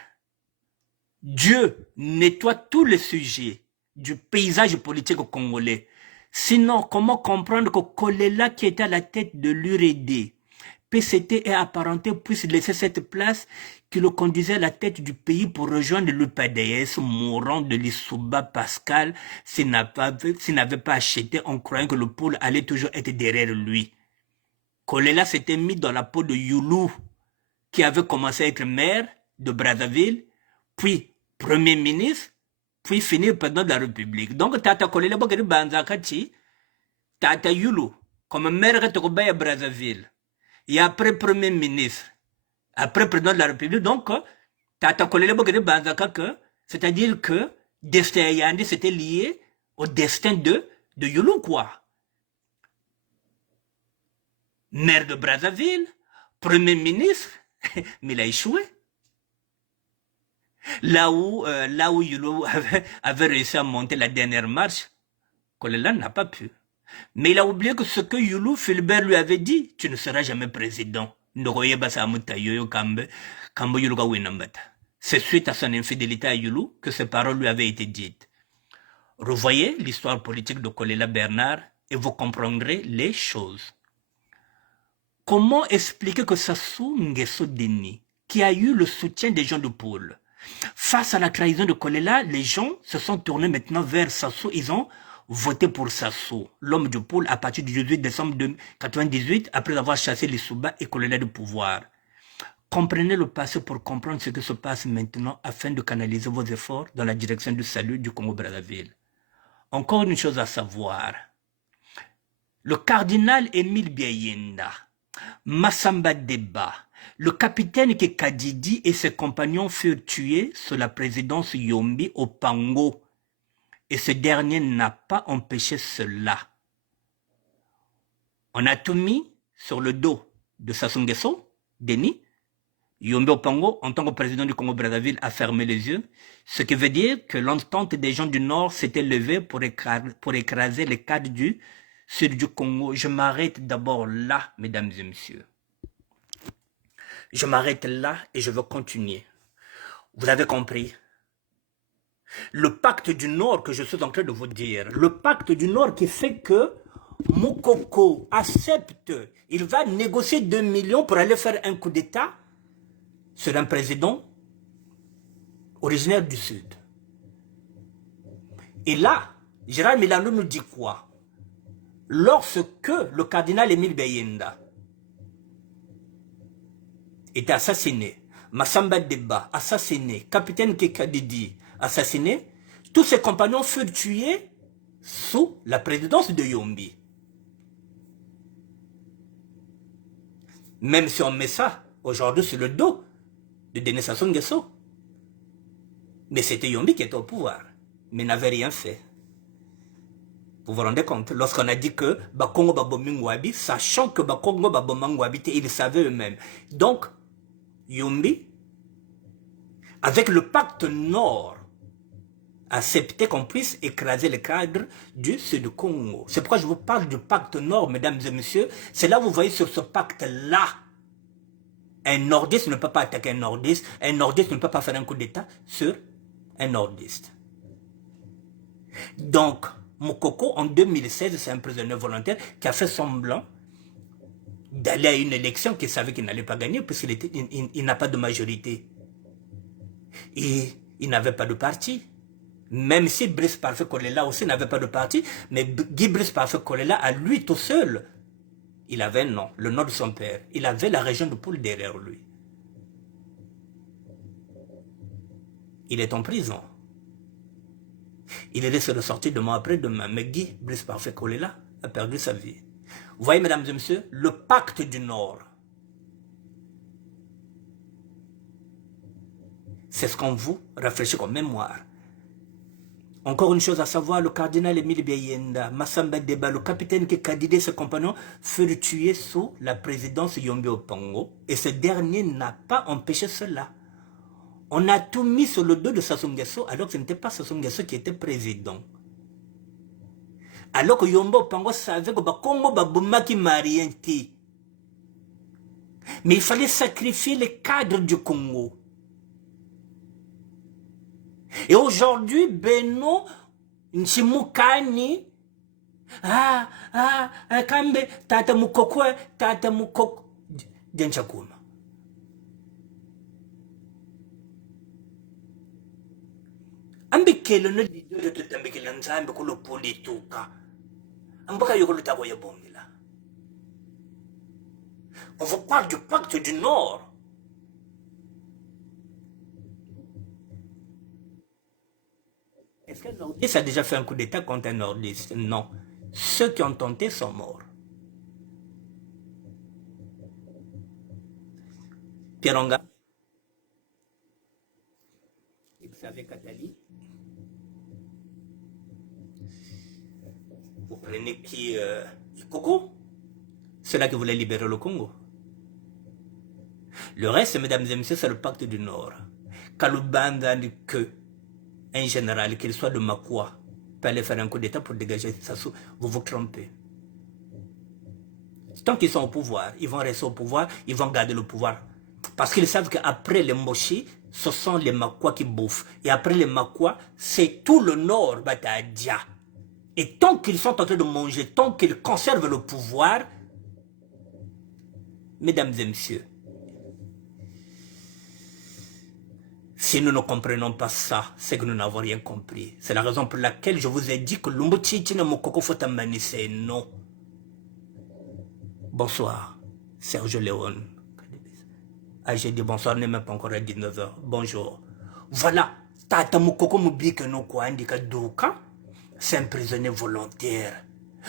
Dieu nettoie tous les sujets du paysage politique congolais. Sinon, comment comprendre que Kolela, qui était à la tête de l'URED, PCT et apparenté, puisse laisser cette place qui le conduisait à la tête du pays pour rejoindre l'UPADS, mourant de l'Issouba Pascal, s'il n'avait pas acheté en croyant que le pôle allait toujours être derrière lui. Kolela s'était mis dans la peau de Youlou, qui avait commencé à être maire de Brazzaville, puis premier ministre, puis finir président de la République. Donc, Tata Kolela Bokari Banzakati, Tata Youlou, comme maire de Brazzaville, et après premier ministre, après président de la République, donc, Tata Kolela Bokari Banzaka, c'est-à-dire que destin Yandi c'était lié au destin de Youlou, quoi. Maire de Brazzaville, premier ministre, mais il a échoué. Là où Youlou avait réussi à monter la dernière marche, Kolela n'a pas pu. Mais il a oublié que ce que Youlou Philbert lui avait dit, tu ne seras jamais président. C'est suite à son infidélité à Youlou que ces paroles lui avaient été dites. Revoyez l'histoire politique de Kolela Bernard et vous comprendrez les choses. Comment expliquer que Sassou Nguesso Deni, qui a eu le soutien des gens de Pôle, face à la trahison de Kolela, les gens se sont tournés maintenant vers Sassou. Ils ont voté pour Sassou, l'homme du Pôle, à partir du 18 décembre 1998, après avoir chassé les Souba et Kolela du pouvoir. Comprenez le passé pour comprendre ce qui se passe maintenant afin de canaliser vos efforts dans la direction du salut du Congo-Brazzaville. Encore une chose à savoir. Le cardinal Émile Biayenda, Massamba Deba, le capitaine Kekadidi et ses compagnons furent tués sous la présidence Yombi au Pango. Et ce dernier n'a pas empêché cela. On a tout mis sur le dos de Sassou Nguesso Deni. Yombi au Pango, en tant que président du Congo-Brazzaville, a fermé les yeux. Ce qui veut dire que l'entente des gens du Nord s'était levée pour écraser les cadres du sud du Congo. Je m'arrête d'abord là, mesdames et messieurs. Je m'arrête là et je veux continuer. Vous avez compris? Le pacte du Nord que je suis en train de vous dire, le pacte du Nord qui fait que Moukoko accepte, il va négocier 2 millions pour aller faire un coup d'État sur un président originaire du Sud. Et là, Gérard Milano nous dit quoi? Lorsque le cardinal Émile Biayenda était assassiné, Massamba Deba assassiné, capitaine Kekadidi assassiné, tous ses compagnons furent tués sous la présidence de Yombi. Même si on met ça aujourd'hui sur le dos de Denis Sassou Nguesso. Mais c'était Yombi qui était au pouvoir, mais n'avait rien fait. Vous vous rendez compte? Lorsqu'on a dit que Bakongo Babomingwabi, sachant que Bakongo Babomingwabi, ils savaient eux-mêmes. Donc, Yombi, avec le pacte Nord, acceptait qu'on puisse écraser les cadres du Sud Congo. C'est pourquoi je vous parle du pacte Nord, mesdames et messieurs. C'est là où vous voyez sur ce pacte-là, un nordiste ne peut pas attaquer un nordiste ne peut pas faire un coup d'État sur un nordiste. Donc, Moukoko, en 2016, c'est un prisonnier volontaire qui a fait semblant d'aller à une élection qu'il savait qu'il n'allait pas gagner puisqu'il n'a pas de majorité. Et il n'avait pas de parti. Même si Brice Parfait Kolela aussi n'avait pas de parti, mais Guy Brice Parfait Kolela, à lui tout seul, il avait un nom, le nom de son père. Il avait la région de Poule derrière lui. Il est en prison. Il risque de sortir demain après-demain. Mais Guy Brice Parfait Kolela a perdu sa vie. Vous voyez, mesdames et messieurs, le pacte du Nord. C'est ce qu'on vous réfléchit comme mémoire. Encore une chose à savoir, le cardinal Émile Biayenda, Massamba Deba, le capitaine qui candidait ses compagnons, furent tués sous la présidence Yombi Opango. Et ce dernier n'a pas empêché cela. On a tout mis sur le dos de Sassou Nguesso, alors que ce n'était pas Sassou Nguesso qui était président. Alors que Yombi Opango savait que Congo Baboumaki Marienti. Mais il fallait sacrifier les cadres du Congo. Et aujourd'hui, Beno, Nchimukani, Kambe, Tata Mukokwe, Tata Mukok, Denchakuma. Ambikele no leader de tout ambikele nzambe ko lo polituka. Ambaka yoko lo takoya bongila. On vous parle du pacte du Nord. Est-ce qu'un nordiste a déjà fait un coup d'État contre un nordiste? Non. Ceux qui ont tenté sont morts. Pieronga. Vous savez Katali. Vous prenez qui Coco. C'est là que voulait libérer le Congo. Le reste, mesdames et messieurs, c'est le pacte du Nord. Kalubanda que un général, qu'il soit de Makwa, peut aller faire un coup d'État pour dégager Sassou, vous vous trompez. Tant qu'ils sont au pouvoir, ils vont rester au pouvoir, ils vont garder le pouvoir. Parce qu'ils savent qu'après les Moshi, ce sont les Makwa qui bouffent. Et après les Makwa, c'est tout le Nord, Batadia. Et tant qu'ils sont en train de manger, tant qu'ils conservent le pouvoir, mesdames et messieurs, si nous ne comprenons pas ça, c'est que nous n'avons rien compris. C'est la raison pour laquelle je vous ai dit que l'Umbuchichina Mokoko Fotamani, c'est non. Bonsoir, Serge Léon. Ah, j'ai dit bonsoir, n'est même pas encore à 19h. Bonjour. Voilà, Tata Mokoko Mubike no Kwandika Douka, c'est un prisonnier volontaire.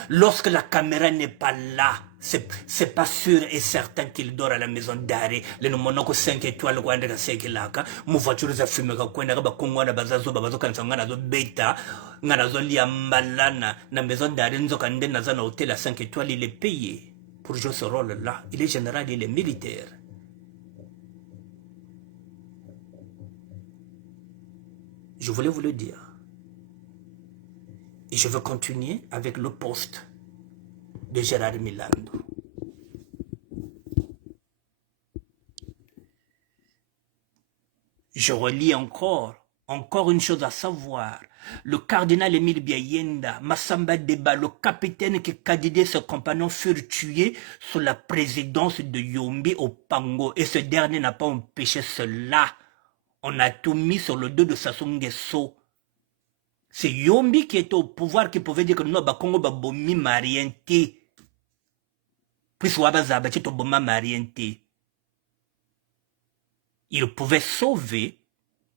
Lorsque la caméra n'est pas là, c'est pas sûr et certain qu'il dort à la maison d'arrêt. Le monoko 5 étoiles, Wandeka Sekilaka, mon voiture a fumé, Kwendaka Kongwana Bazazo, Babazo Kansangana, Beta, Nanazoli Ambalana, la maison d'arrêt, Nzokande Nazana Hôtel à 5 étoiles, il est payé pour jouer ce rôle-là. Il est général, il est militaire. Je voulais vous le dire. Et je veux continuer avec le poste de Gérard Milando. Je relis encore une chose à savoir. Le cardinal Émile Biayenda, Massamba Deba, le capitaine qui candidait ses compagnons furent tués sous la présidence de Yombi Opango. Et ce dernier n'a pas empêché cela. On a tout mis sur le dos de Sassou Nguesso. C'est Yombi qui était au pouvoir qui pouvait dire que non, Congo va bomber Mariente. Puis Wabazaba, tu te bomber Mariente. Il pouvait sauver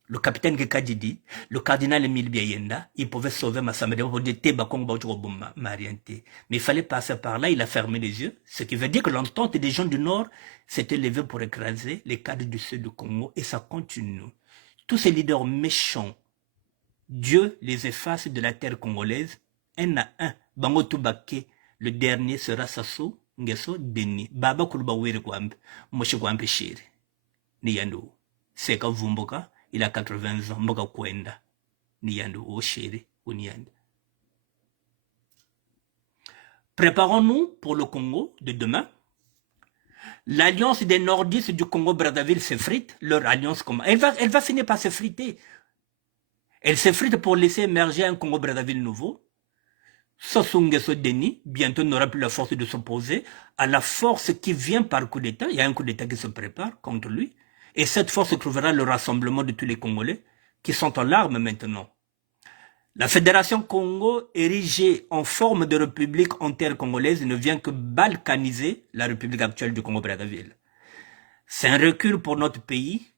le capitaine Gekadidi, le cardinal Émile Biayenda, il pouvait sauver Massamba Deba pour dire Teba Congo va bomber Mariente. Mais il fallait passer par là, il a fermé les yeux. Ce qui veut dire que l'entente des gens du Nord s'était levée pour écraser les cadres du Sud du Congo et ça continue. Tous ces leaders méchants, Dieu les efface de la terre congolaise, un à un. Bango Toubake, le dernier sera Sassou Nguesso Deni. Baba Kuluba Wiri Kwambe, Moshe Kwambe Shiri. Niyandu. Seka Vumboka, il a 80 ans. Mboka Kwenda. Niyandu, O Shiri, ou Niyandu. Préparons-nous pour le Congo de demain. L'alliance des nordistes du Congo-Brazzaville s'effrite. Leur alliance, comment elle va finir par s'effriter. Elle s'effrite pour laisser émerger un Congo-Brazzaville nouveau. Sassou Nguesso Deni, bientôt n'aura plus la force de s'opposer à la force qui vient par coup d'État. Il y a un coup d'État qui se prépare contre lui. Et cette force trouvera le rassemblement de tous les Congolais qui sont en larmes maintenant. La Fédération Congo, érigée en forme de république entière congolaise, ne vient que balkaniser la république actuelle du Congo-Brazzaville. C'est un recul pour notre pays.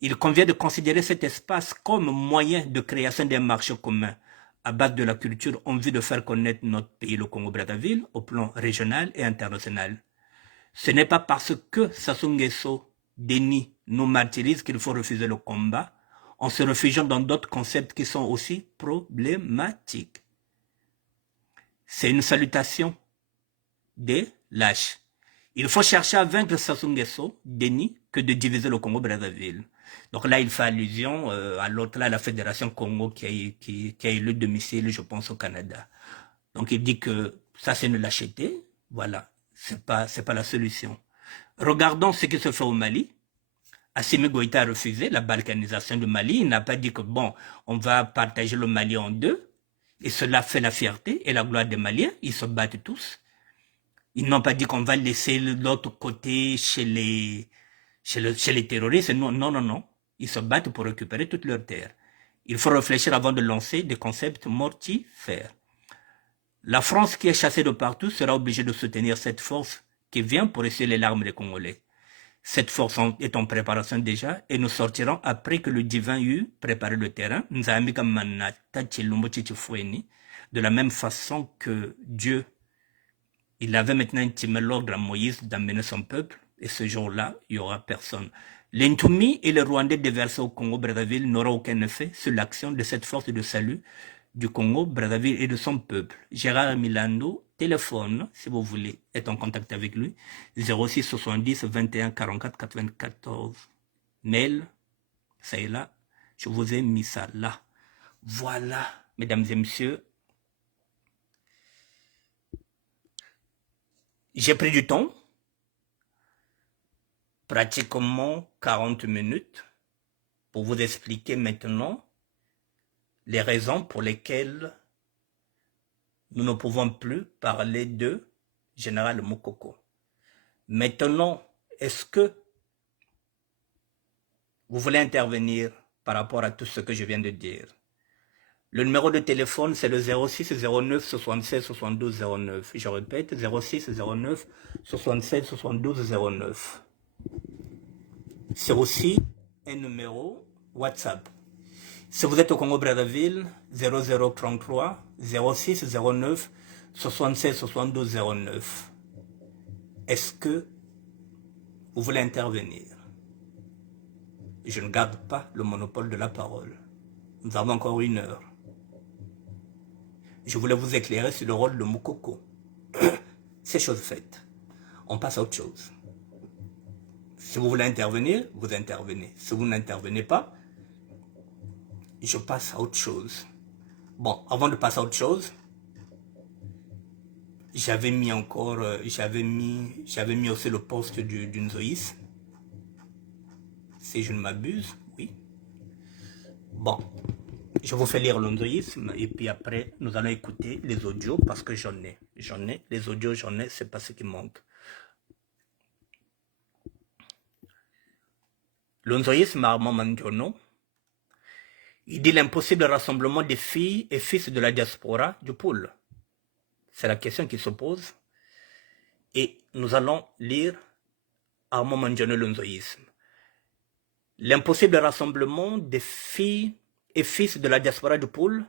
Il convient de considérer cet espace comme moyen de création d'un marché commun à base de la culture en vue de faire connaître notre pays, le Congo-Brazzaville, au plan régional et international. Ce n'est pas parce que Sassou Nguesso Deni nous martyrise qu'il faut refuser le combat. en se réfugiant dans d'autres concepts qui sont aussi problématiques. C'est une salutation des lâches. Il faut chercher à vaincre Sassou Nguesso, Denis, que de diviser le Congo-Brazzaville. Donc là, il fait allusion à l'autre, là, la Fédération Congo qui a eu le domicile, je pense, au Canada. Donc il dit que ça, c'est une lâcheté. Voilà, c'est pas la solution. Regardons ce qui se fait au Mali. Assimi Goïta a refusé la balkanisation du Mali. Il n'a pas dit que, bon, on va partager le Mali en deux. Et cela fait la fierté et la gloire des Maliens. Ils se battent tous. Ils n'ont pas dit qu'on va laisser l'autre côté chez les terroristes. Non, non, non, non. Ils se battent pour récupérer toutes leurs terres. Il faut réfléchir avant de lancer des concepts mortifères. La France, qui est chassée de partout, sera obligée de soutenir cette force qui vient pour essuyer les larmes des Congolais. Cette force est en préparation déjà et nous sortirons après que le divin eut préparé le terrain. De la même façon que Dieu, il avait maintenant intimé l'ordre à Moïse d'amener son peuple et ce jour-là, il n'y aura personne. L'Intoumi et les Rwandais déversés au Congo-Brazzaville n'auront aucun effet sur l'action de cette force de salut du Congo-Brazzaville et de son peuple. Gérard Milando, téléphone, si vous voulez être en contact avec lui, 06 70 21 44 94. Mail, ça est là, je vous ai mis ça là. Voilà, mesdames et messieurs. J'ai pris du temps, pratiquement 40 minutes, pour vous expliquer maintenant les raisons pour lesquelles nous ne pouvons plus parler de Général Moukoko. Maintenant, est-ce que vous voulez intervenir par rapport à tout ce que je viens de dire? Le numéro de téléphone, c'est le 06 09 76 72 09. Je répète, 06 09 76 72 09. C'est aussi un numéro WhatsApp. Si vous êtes au Congo-Brazzaville, 0033 06 09 76 72 09. Est-ce que vous voulez intervenir? Je ne garde pas le monopole de la parole. Nous avons encore 1 heure. Je voulais vous éclairer sur le rôle de Moukoko. C'est chose faite. On passe à autre chose. Si vous voulez intervenir, vous intervenez. Si vous n'intervenez pas, je passe à autre chose. Bon, avant de passer à autre chose, j'avais mis aussi le poste du Nzoïs. Si je ne m'abuse, oui. Bon, je vous fais lire le Nzoïsme et puis après, nous allons écouter les audios parce que j'en ai. Les audios, j'en ai, c'est pas ce qui manque. Le Nzoïsme, Armand Mandiono, il dit l'impossible rassemblement des filles et fils de la diaspora du pôle. C'est la question qui se pose. Et nous allons lire Armand Mandiono, le Nzoïsme. L'impossible rassemblement des filles et fils de la diaspora du pôle,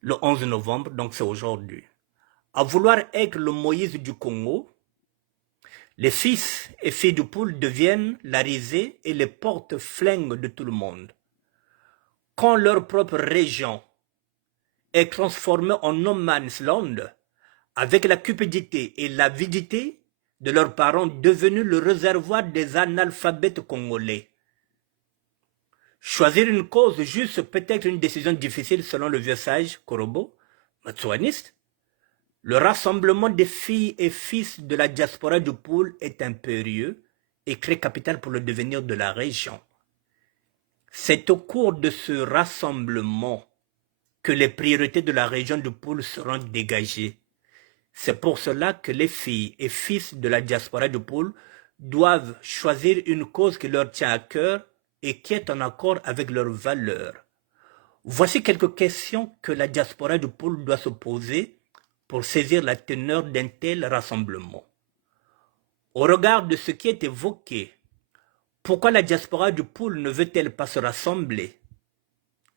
le 11 novembre, donc c'est aujourd'hui. À vouloir être le Moïse du Congo, les fils et filles du pôle deviennent la risée et les porte-flingues de tout le monde. Quand leur propre région est transformée en no man's land, avec la cupidité et l'avidité de leurs parents devenus le réservoir des analphabètes congolais. Choisir une cause juste peut être une décision difficile selon le vieux sage Korobo, matsuaniste. Le rassemblement des filles et fils de la diaspora du pôle est impérieux et crée capital pour le devenir de la région. C'est au cours de ce rassemblement que les priorités de la région du pôle seront dégagées. C'est pour cela que les filles et fils de la diaspora du pôle doivent choisir une cause qui leur tient à cœur et qui est en accord avec leurs valeurs. Voici quelques questions que la diaspora du pôle doit se poser pour saisir la teneur d'un tel rassemblement. Au regard de ce qui est évoqué, pourquoi la diaspora du pôle ne veut-elle pas se rassembler?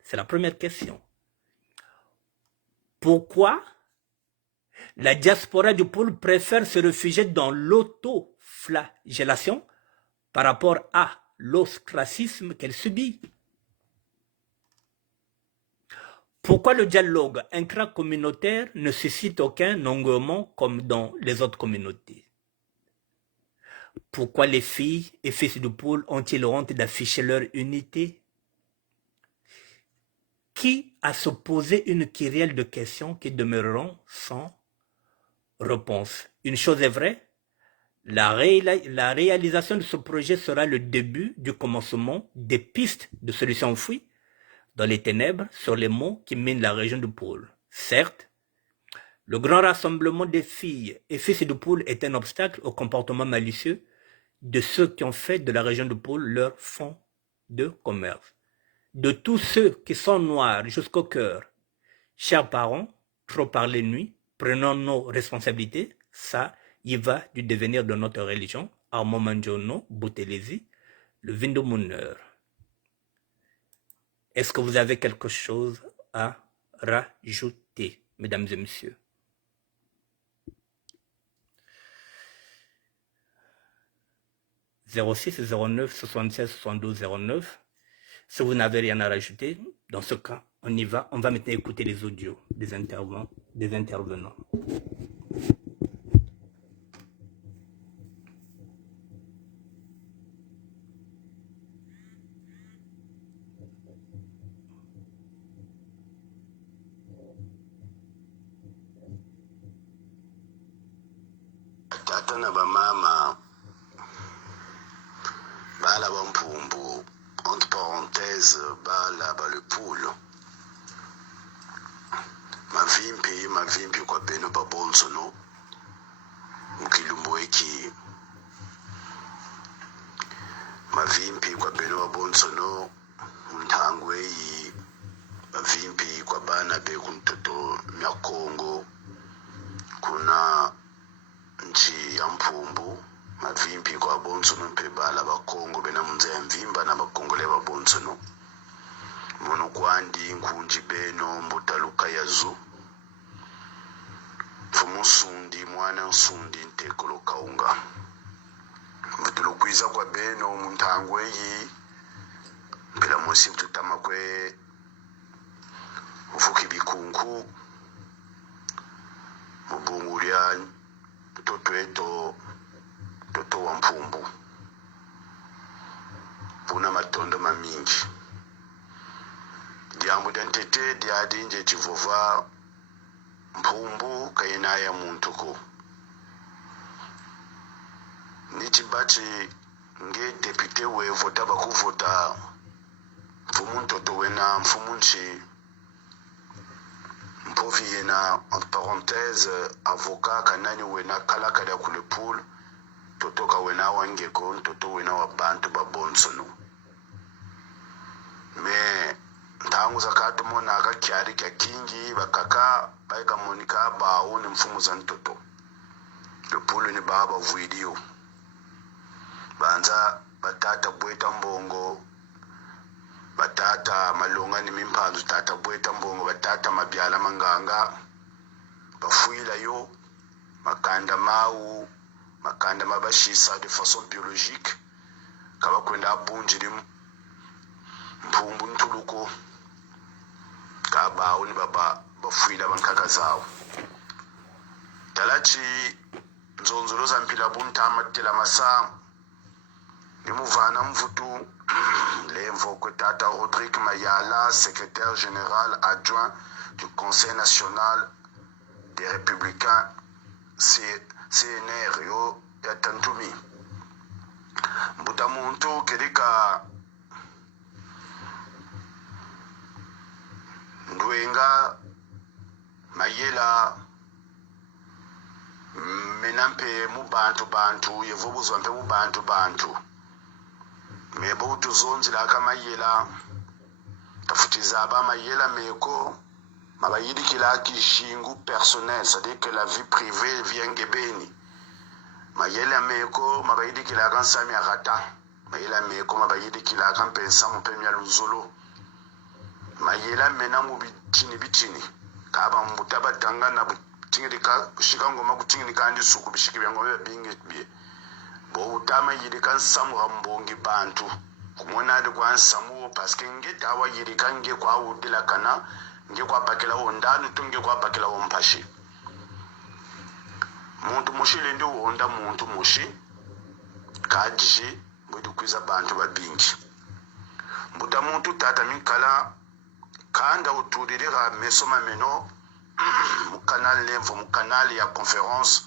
C'est la première question. Pourquoi la diaspora du pôle préfère se réfugier dans l'autoflagellation par rapport à l'ostracisme qu'elle subit. Pourquoi le dialogue intracommunautaire ne suscite aucun engouement comme dans les autres communautés? Pourquoi les filles et fils de poule ont-ils honte d'afficher leur unité? Qui a se poser une kyrielle de questions qui demeureront sans réponse? Une chose est vraie, la réalisation de ce projet sera le début du commencement des pistes de solutions enfouies dans les ténèbres sur les monts qui minent la région de Pôle. Certes, le grand rassemblement des filles et fils de Pôle est un obstacle au comportement malicieux de ceux qui ont fait de la région de Pôle leur fonds de commerce. De tous ceux qui sont noirs jusqu'au cœur. Chers parents, trop parler nuit, prenons nos responsabilités, ça y va du devenir de notre religion, Armand Manjono, Boutelesi, le Vindomuneur. Est-ce que vous avez quelque chose à rajouter, mesdames et messieurs? « 06 09 76 72 09. Si vous n'avez rien à rajouter, dans ce cas, on y va. On va maintenant écouter les audios des intervenants. Tata na bamama bala bampumbu entre parenthèses bala balepulu mavimpi kwa beno babonsono mukilumbo eki mavimpi kwa beno babonsono muntangwe yi mavimpi kwa bana be kuntoto mya Kongo kuna nchi ya mpumbu mavimpi kwa bonsono mpe bala bakongo bena munze mvimba na bakongole ba bonsono mono kwandi nkunji beno mbutaluka yazu fumusundi mwana nsundi ntekolo kaunga mbutulukwiza kwa beno muntangwe yi mpela mosi mtutama kwe ufuki bikunku mubungulia toto wa mpumbu puna matondo mamingi diambu dentete diadinje chivova mpumbu kaina ya muntuko nichibachi nge depute we vota bakuvota mfumuntoto wena mfumunchi mpovi yena entre parenthèse avocat kanani wena kalaka da kule pool totoka wena wangeko toto wena wa bantu babonsono me ntangu zakatu mona akakyari kya kingi bakaka baika monika bawo ni mfumu za ntoto le pool ni baba video banza batata bweta mbongo batata malonga ni mimpanzu tata bweta mbongo batata mabyala manganga bafuila yo makanda mau makanda mabashisa de façon biologique kaba kwenda abunjiri mpumbu ntuluko kaba oni baba bafuila bankaka zawo talachi nzonzolo za mpila bunta amatela masa nimuvana mvutu L'Invo Tata Rodrigue Mayala, secrétaire général adjoint du Conseil national des Républicains CNR yo ya Tantumi. Mbutamuntu kedika Ndwenga Mayela menampe mubantu yevobuzwa mpe mubantu mebo tuzonzi la kama yela tafutiza ba mayela meko mabayidi kila kishingu personnel, c'est-à-dire que la vie privée vient gebeni mayela meko mabayidi kila kan sami agata mayela meko mabayidi kila kan pensa mu pemya luzolo mayela mena mu bitini kaba mbutaba tangana butingiri ka shikango makutingiri kandi suku bishiki byango binge bie bo utama yidi kan samu hambongi bantu kumona de kwa samu parce que ngeta awa yiri kange kwa udila kana nge kwa pakela ondanu tunge kwa pakela ompashi muntu mushi lende onda muntu mushi kaji mbudu kwiza bantu babingi mbuda muntu tata minkala kanda utudirira mesoma meno mu canal levo mu canal ya conférence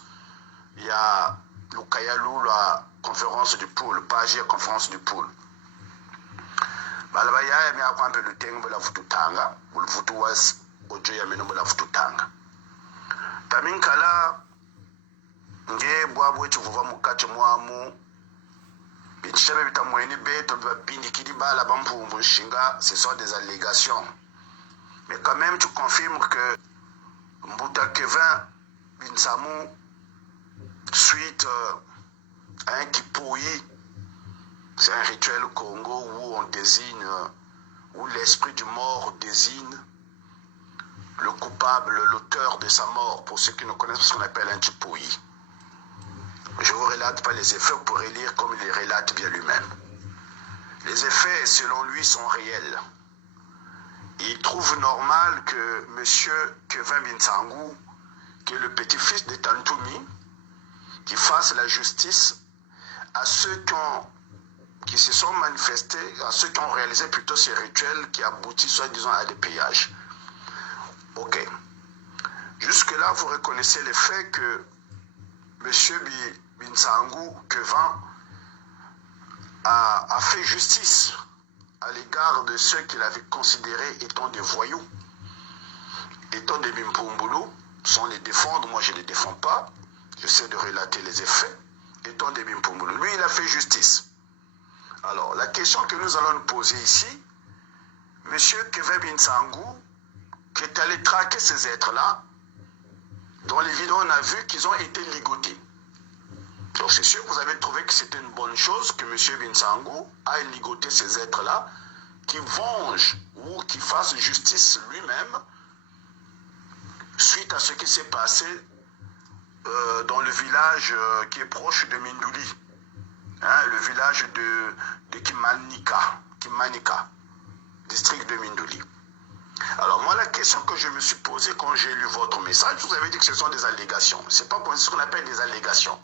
ya lukaya lula conférence du pool page ya conférence du pool balaba ya mi akwampe luteng bola fututanga bulfutu was ojo ya meno bola fututanga taminkala nge bwabwe chivuva mukache mwamu bitishabe bitamweni beto babindi kidi bala bampumbu shinga ce sont des allégations mais quand même tu confirmes que Mbuta Kevin Binsamou suite à un kipoui, c'est un rituel au Congo où on désigne, où l'esprit du mort désigne le coupable, l'auteur de sa mort, pour ceux qui ne connaissent pas ce qu'on appelle un kipoui. Je ne vous relate pas les effets, vous pourrez lire comme il les relate bien lui-même. Les effets, selon lui, sont réels. Il trouve normal que M. Kevin Binsamou, qui est le petit-fils de Tantoumi, qui fasse la justice à ceux qui se sont manifestés, à ceux qui ont réalisé plutôt ces rituels qui aboutissent soi-disant à des pillages. Ok. Jusque-là, vous reconnaissez le fait que M. Binsamou, Kevin, a fait justice à l'égard de ceux qu'il avait considérés étant des voyous, étant des Mimpumbulu, sans les défendre, moi je ne les défends pas, j'essaie de relater les effets, étant des Mimpumbulu. Lui, il a fait justice. Alors, la question que nous allons nous poser ici, M. Kevin Binsamou, qui est allé traquer ces êtres-là, dans les vidéos, on a vu qu'ils ont été ligotés. Donc c'est sûr que vous avez trouvé que c'était une bonne chose que M. Binsamou a ligoté ces êtres-là, qui vengent ou qui fassent justice lui-même suite à ce qui s'est passé dans le village qui est proche de Mindouli, hein, le village de Kimanika, district de Mindouli. Alors moi, la question que je me suis posée quand j'ai lu votre message, vous avez dit que ce sont des allégations. C'est pas ce qu'on appelle des allégations.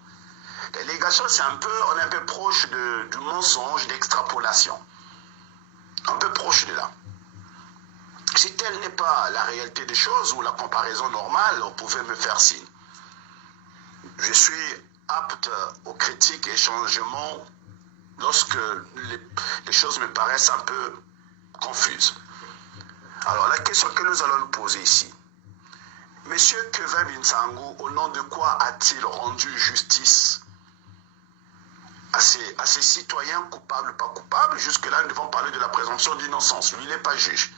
L'allégation, c'est on est un peu proche du mensonge, d'extrapolation. Un peu proche de là. Si telle n'est pas la réalité des choses ou la comparaison normale, vous pouvez me faire signe. Je suis apte aux critiques et changements lorsque les choses me paraissent un peu confuses. Alors, la question que nous allons nous poser ici. Monsieur Kevin Binsamou, au nom de quoi a-t-il rendu justice à ces citoyens coupables, pas coupables? Jusque-là, nous devons parler de la présomption d'innocence. Lui, il n'est pas juge.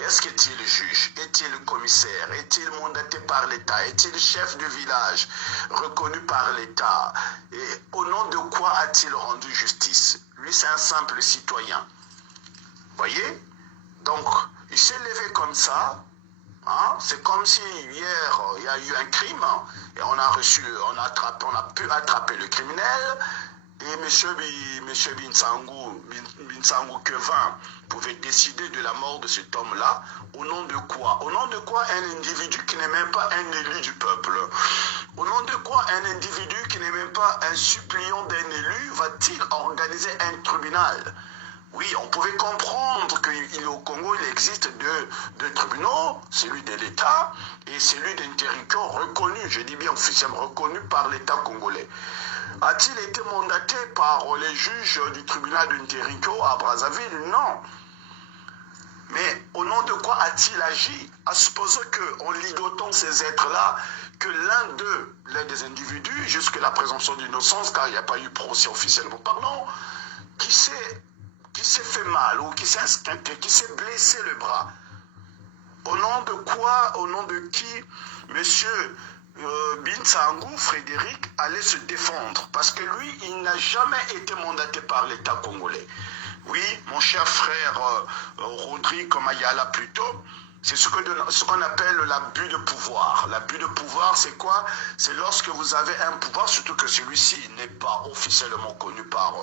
Est-ce qu'il est juge? Est-il commissaire? Est-il mandaté par l'État? Est-il chef de village reconnu par l'État? Et au nom de quoi a-t-il rendu justice? Lui, c'est un simple citoyen. Voyez? Donc, il s'est levé comme ça. Hein? C'est comme si hier, il y a eu un crime et on a pu attraper le criminel. Et M. Binsamou Kevin pouvait décider de la mort de cet homme-là. Au nom de quoi? Au nom de quoi un individu qui n'est même pas un élu du peuple? Au nom de quoi un individu qui n'est même pas un suppliant d'un élu va-t-il organiser un tribunal? Oui, on pouvait comprendre qu'au Congo, il existe deux tribunaux, celui de l'État et celui d'un territoire reconnu, je dis bien officiellement reconnu par l'État congolais. A-t-il été mandaté par les juges du tribunal d'un territoire à Brazzaville? Non. Mais au nom de quoi a-t-il agi? À supposer qu'en ligotant ces êtres-là, que l'un des individus, jusque la présomption d'innocence, car il n'y a pas eu procès officiellement parlant, qui s'est fait mal ou qui s'est esquinté, qui s'est blessé le bras. Au nom de quoi, au nom de qui, monsieur Binsamou Frédéric allait se défendre? Parce que lui, il n'a jamais été mandaté par l'État congolais. Oui, mon cher frère Rodrigue Mayala plutôt, C'est ce qu'on appelle l'abus de pouvoir. L'abus de pouvoir, c'est quoi? C'est lorsque vous avez un pouvoir, surtout que celui-ci n'est pas officiellement connu par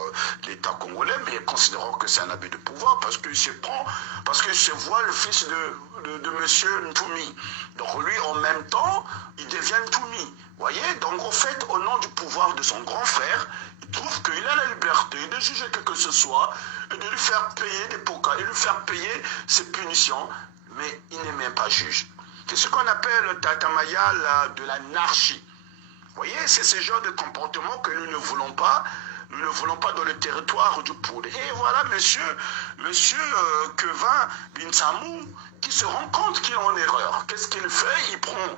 l'État congolais, mais considérons que c'est un abus de pouvoir parce qu'il se prend, parce qu'il se voit le fils de monsieur Ntoumi. Donc lui, en même temps, il devient Ntoumi. Vous voyez? Donc en fait, au nom du pouvoir de son grand frère, il trouve qu'il a la liberté de juger que ce soit et de lui faire payer des pokas, et lui faire payer ses punitions. Mais il n'est même pas juge. C'est ce qu'on appelle Tatamaya de l'anarchie. Vous voyez, c'est ce genre de comportement que nous ne voulons pas. Nous ne voulons pas dans le territoire du Poul. Et voilà monsieur Kevin Binsamou qui se rend compte qu'il est en erreur. Qu'est-ce qu'il fait? Il prend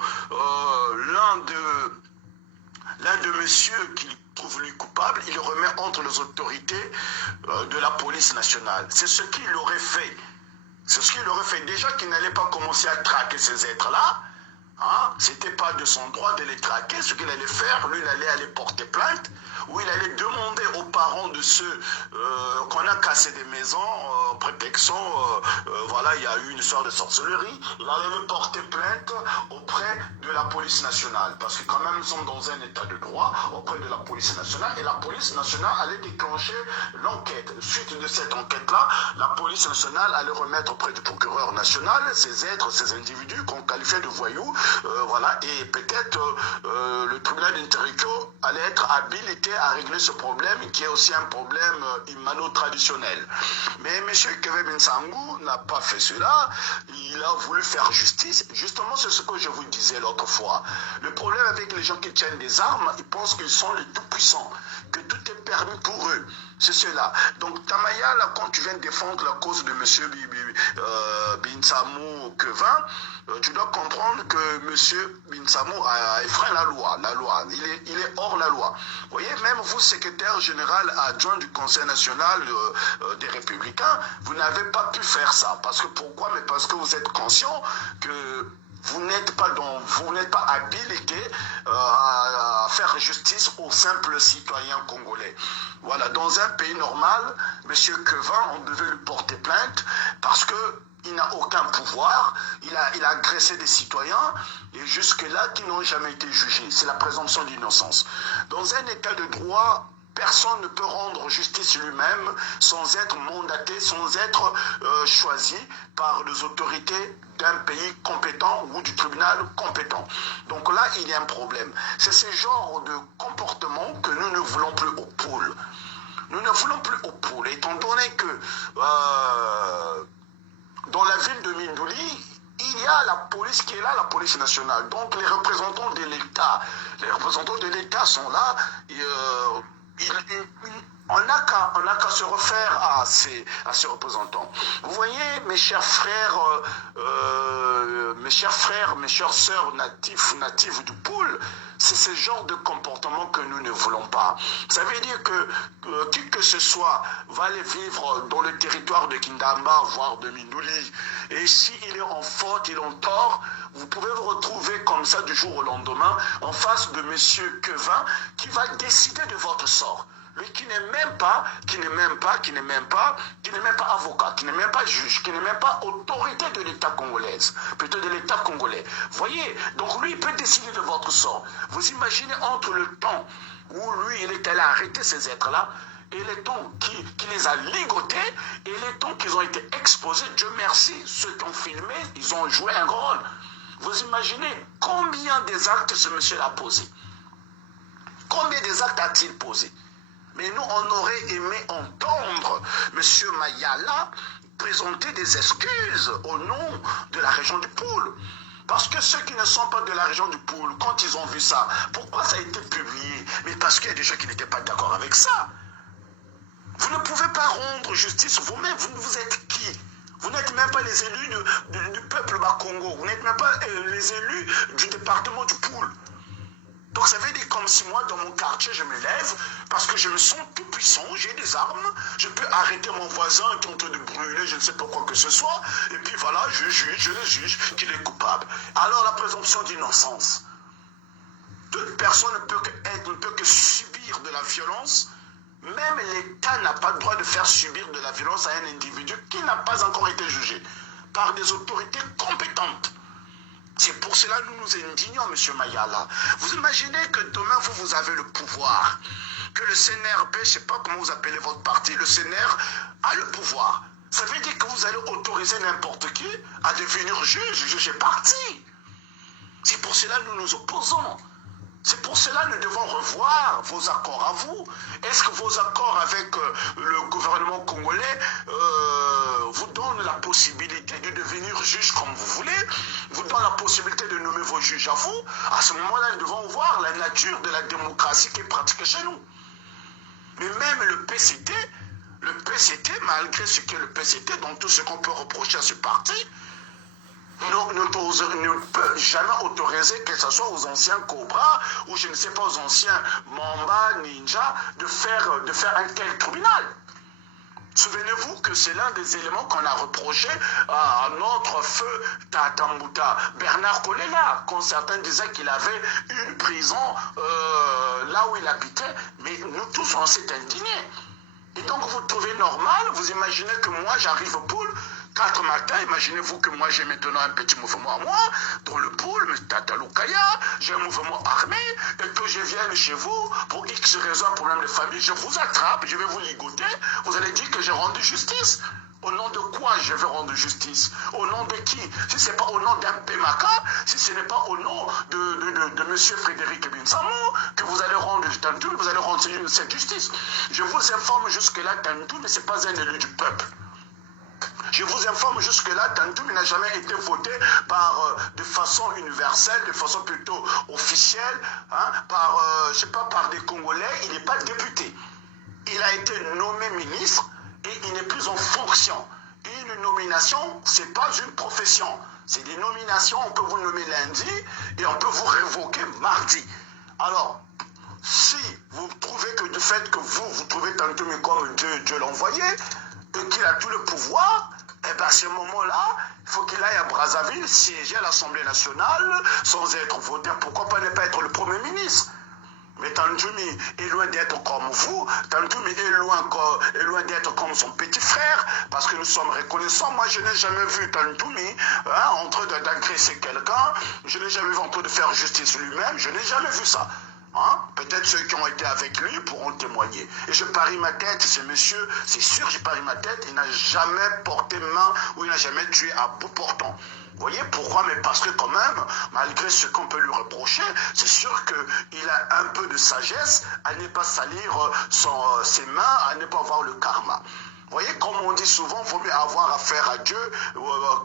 l'un de messieurs qu'il trouve lui coupable, il le remet entre les autorités de la police nationale. C'est ce qu'il aurait fait. C'est ce qu'il aurait fait. Déjà qu'il n'allait pas commencer à traquer ces êtres-là, hein, c'était pas de son droit de les traquer. Ce qu'il allait faire, lui, il allait aller porter plainte, ou il allait demander aux parents de ceux qu'on a cassé des maisons, prétextant, voilà, il y a eu une sorte de sorcellerie. Il allait le porter plainte auprès de la police nationale, parce que quand même, nous sommes dans un état de droit auprès de la police nationale, et la police nationale allait déclencher l'enquête. Suite de cette enquête-là, la police nationale allait remettre auprès du procureur national ces êtres, ces individus qu'on qualifiait de voyous, voilà, et peut-être le tribunal d'Interricot allait être habilité à régler ce problème qui est aussi un problème humano-traditionnel. Mais M. Kevin Binsamou n'a pas fait cela, il a voulu faire justice. Justement, c'est ce que je vous disais l'autre fois. Le problème avec les gens qui tiennent des armes, ils pensent qu'ils sont les tout-puissants, que tout est permis pour eux. C'est cela. Donc Tamaya, là, quand tu viens de défendre la cause de M. Binsamou Kevin, tu dois comprendre que M. Binsamou a effreint la loi. Il est hors la loi. Vous voyez, même vous, secrétaire général adjoint du Conseil national des Républicains, vous n'avez pas pu faire ça. Parce que pourquoi? Mais parce que vous êtes conscient que vous n'êtes pas habilité à faire justice aux simples citoyens congolais. Voilà, dans un pays normal, M. Kevin, on devait lui porter plainte parce qu'il n'a aucun pouvoir, il a agressé des citoyens et jusque-là qui n'ont jamais été jugés. C'est la présomption d'innocence. Dans un état de droit, personne ne peut rendre justice lui-même sans être mandaté, sans être choisi par les autorités d'un pays compétent ou du tribunal compétent. Donc là, il y a un problème. C'est ce genre de comportement que nous ne voulons plus au pôle. Nous ne voulons plus au pôle, étant donné que dans la ville de Mindouli, il y a la police qui est là, la police nationale. Donc les représentants de l'État sont là. Et, on n'a qu'à se refaire à ces représentants. Vous voyez, mes chers frères, mes chères sœurs natifs du pôle, c'est ce genre de comportement que nous ne voulons pas. Ça veut dire que qui que ce soit va aller vivre dans le territoire de Kindamba, voire de Mindouli, et s'il est en faute, il est en tort, vous pouvez vous retrouver comme ça du jour au lendemain en face de M. Kevin qui va décider de votre sort. Lui qui n'est même pas avocat, qui n'est même pas juge, qui n'est même pas autorité de l'État congolaise, plutôt de l'État congolais. Voyez, donc lui il peut décider de votre sort. Vous imaginez entre le temps où lui il est allé arrêter ces êtres-là et les temps qui les a ligotés et les temps qu'ils ont été exposés. Dieu merci, ceux qui ont filmé, ils ont joué un rôle. Vous imaginez combien des actes ce monsieur a posé? Combien des actes a-t-il posé? Mais nous, on aurait aimé entendre M. Mayala présenter des excuses au nom de la région du Poul. Parce que ceux qui ne sont pas de la région du Poul, quand ils ont vu ça, pourquoi ça a été publié? Mais parce qu'il y a des gens qui n'étaient pas d'accord avec ça. Vous ne pouvez pas rendre justice vous-même. Vous êtes qui? Vous n'êtes même pas les élus du peuple Bakongo. Vous n'êtes même pas les élus du département du Poul. Donc ça veut dire comme si moi, dans mon quartier, je me lève parce que je me sens tout puissant, j'ai des armes, je peux arrêter mon voisin qui est en train de brûler, je ne sais pas quoi que ce soit, et puis voilà, je le juge qu'il est coupable. Alors la présomption d'innocence. Toute personne ne peut que subir de la violence. Même l'État n'a pas le droit de faire subir de la violence à un individu qui n'a pas encore été jugé. par des autorités compétentes. C'est pour cela que nous nous indignons, M. Mayala. Vous imaginez que demain, vous avez le pouvoir, que le CNRP, je ne sais pas comment vous appelez votre parti, le CNR a le pouvoir. Ça veut dire que vous allez autoriser n'importe qui à devenir juge et parti. C'est pour cela que nous nous opposons. C'est pour cela que nous devons revoir vos accords à vous. Est-ce que vos accords avec le gouvernement congolais vous donnent la possibilité de devenir juge comme vous voulez, vous donnent la possibilité de nommer vos juges à vous? À ce moment-là, nous devons voir la nature de la démocratie qui est pratiquée chez nous. Mais même le PCT, malgré ce qu'est le PCT, donc tout ce qu'on peut reprocher à ce parti, ne peut jamais autoriser que ce soit aux anciens Cobra ou je ne sais pas aux anciens Mamba, Ninja de faire un tel tribunal. Souvenez-vous que c'est l'un des éléments qu'on a reproché à notre feu Tatambuta, Bernard Kolela, quand certains disaient qu'il avait une prison là où il habitait, mais nous tous on s'est indignés. Et donc vous trouvez normal, vous imaginez que moi j'arrive au pool 4 matins, imaginez-vous que moi j'ai maintenant un petit mouvement à moi, dans le pool, M. Tatalukaya, j'ai un mouvement armé, et que je vienne chez vous, pour X raisons, problème de famille, je vous attrape, je vais vous ligoter, vous allez dire que j'ai rendu justice. Au nom de quoi je vais rendre justice? Au nom de qui? Si ce n'est pas au nom d'un Pemaka, si ce n'est pas au nom de M. Frédéric Binsamou que vous allez rendre Tantou, vous allez rendre cette justice. Je vous informe jusque-là, Tantou ne c'est pas un élu du peuple. Je vous informe jusque-là, Tantou n'a jamais été voté de façon universelle, de façon plutôt officielle, hein, je sais pas, par des Congolais. Il n'est pas député. Il a été nommé ministre et il n'est plus en fonction. Une nomination, ce n'est pas une profession. C'est des nominations, on peut vous nommer lundi et on peut vous révoquer mardi. Alors, si vous trouvez que du fait que vous trouvez Tantou comme Dieu l'a envoyé, et qu'il a tout le pouvoir, et bien à ce moment-là, il faut qu'il aille à Brazzaville, siéger à l'Assemblée nationale, sans être voté. Pourquoi pas ne pas être le Premier ministre? Mais Tantoumi est loin d'être comme vous, Tantoumi est loin d'être comme son petit frère, parce que nous sommes reconnaissants. Moi, je n'ai jamais vu Tantoumi en train d'agresser quelqu'un, je n'ai jamais vu en train de faire justice lui-même, je n'ai jamais vu ça. Hein? Peut-être ceux qui ont été avec lui pourront témoigner. Et je parie ma tête, ce monsieur, c'est sûr, je parie ma tête, il n'a jamais porté main ou il n'a jamais tué à bout portant. Vous voyez pourquoi? Mais parce que quand même, malgré ce qu'on peut lui reprocher, c'est sûr qu'il a un peu de sagesse à ne pas salir ses mains, à ne pas avoir le karma. Vous voyez, comme on dit souvent, il vaut mieux avoir affaire à Dieu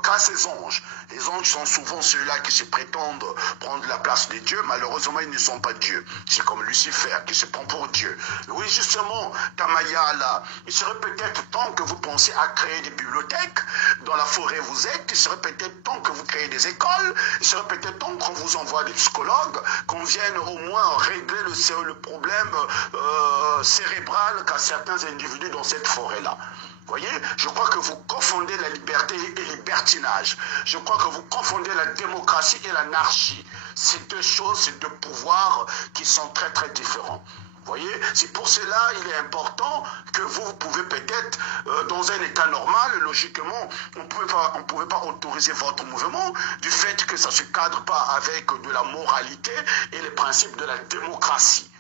qu'à ses anges. Les anges sont souvent ceux-là qui se prétendent prendre la place de Dieu. Malheureusement, ils ne sont pas Dieu. C'est comme Lucifer qui se prend pour Dieu. Oui, justement, Tamaya, là, il serait peut-être temps que vous pensiez à créer des bibliothèques. Dans la forêt vous êtes, il serait peut-être temps que vous créez des écoles. Il serait peut-être temps qu'on vous envoie des psychologues, qu'on vienne au moins régler le problème cérébral qu'a certains individus dans cette forêt-là. Vous voyez, je crois que vous confondez la liberté et le libertinage. Je crois que vous confondez la démocratie et l'anarchie. C'est deux choses, c'est deux pouvoirs qui sont très très différents. Vous voyez, c'est pour cela il est important que vous pouvez peut-être, dans un état normal, logiquement, on ne pouvait pas autoriser votre mouvement du fait que ça ne se cadre pas avec de la moralité et les principes de la démocratie.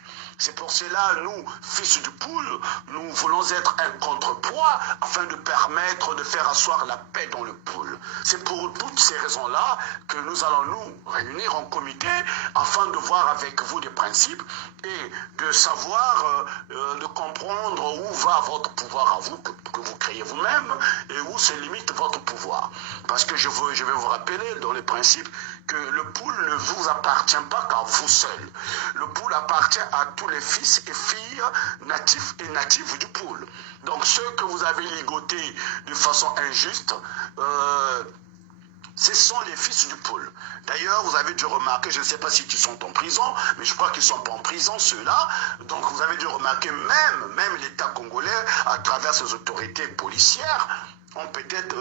C'est pour cela, nous, fils du poule, nous voulons être un contrepoids afin de permettre de faire asseoir la paix dans le poule. C'est pour toutes ces raisons-là que nous allons nous réunir en comité afin de voir avec vous des principes et de savoir, de comprendre où va votre pouvoir à vous, que vous créez vous-même, et où se limite votre pouvoir. Parce que je vais vous rappeler dans les principes que le poule ne vous appartient pas qu'à vous seul. Le poule appartient à tous les fils et filles natifs et natives du poule. Donc ceux que vous avez ligotés de façon injuste, ce sont les fils du poule. D'ailleurs, vous avez dû remarquer, je ne sais pas si ils sont en prison, mais je crois qu'ils ne sont pas en prison, ceux-là. Donc vous avez dû remarquer même l'État congolais, à travers ses autorités policières, ont peut-être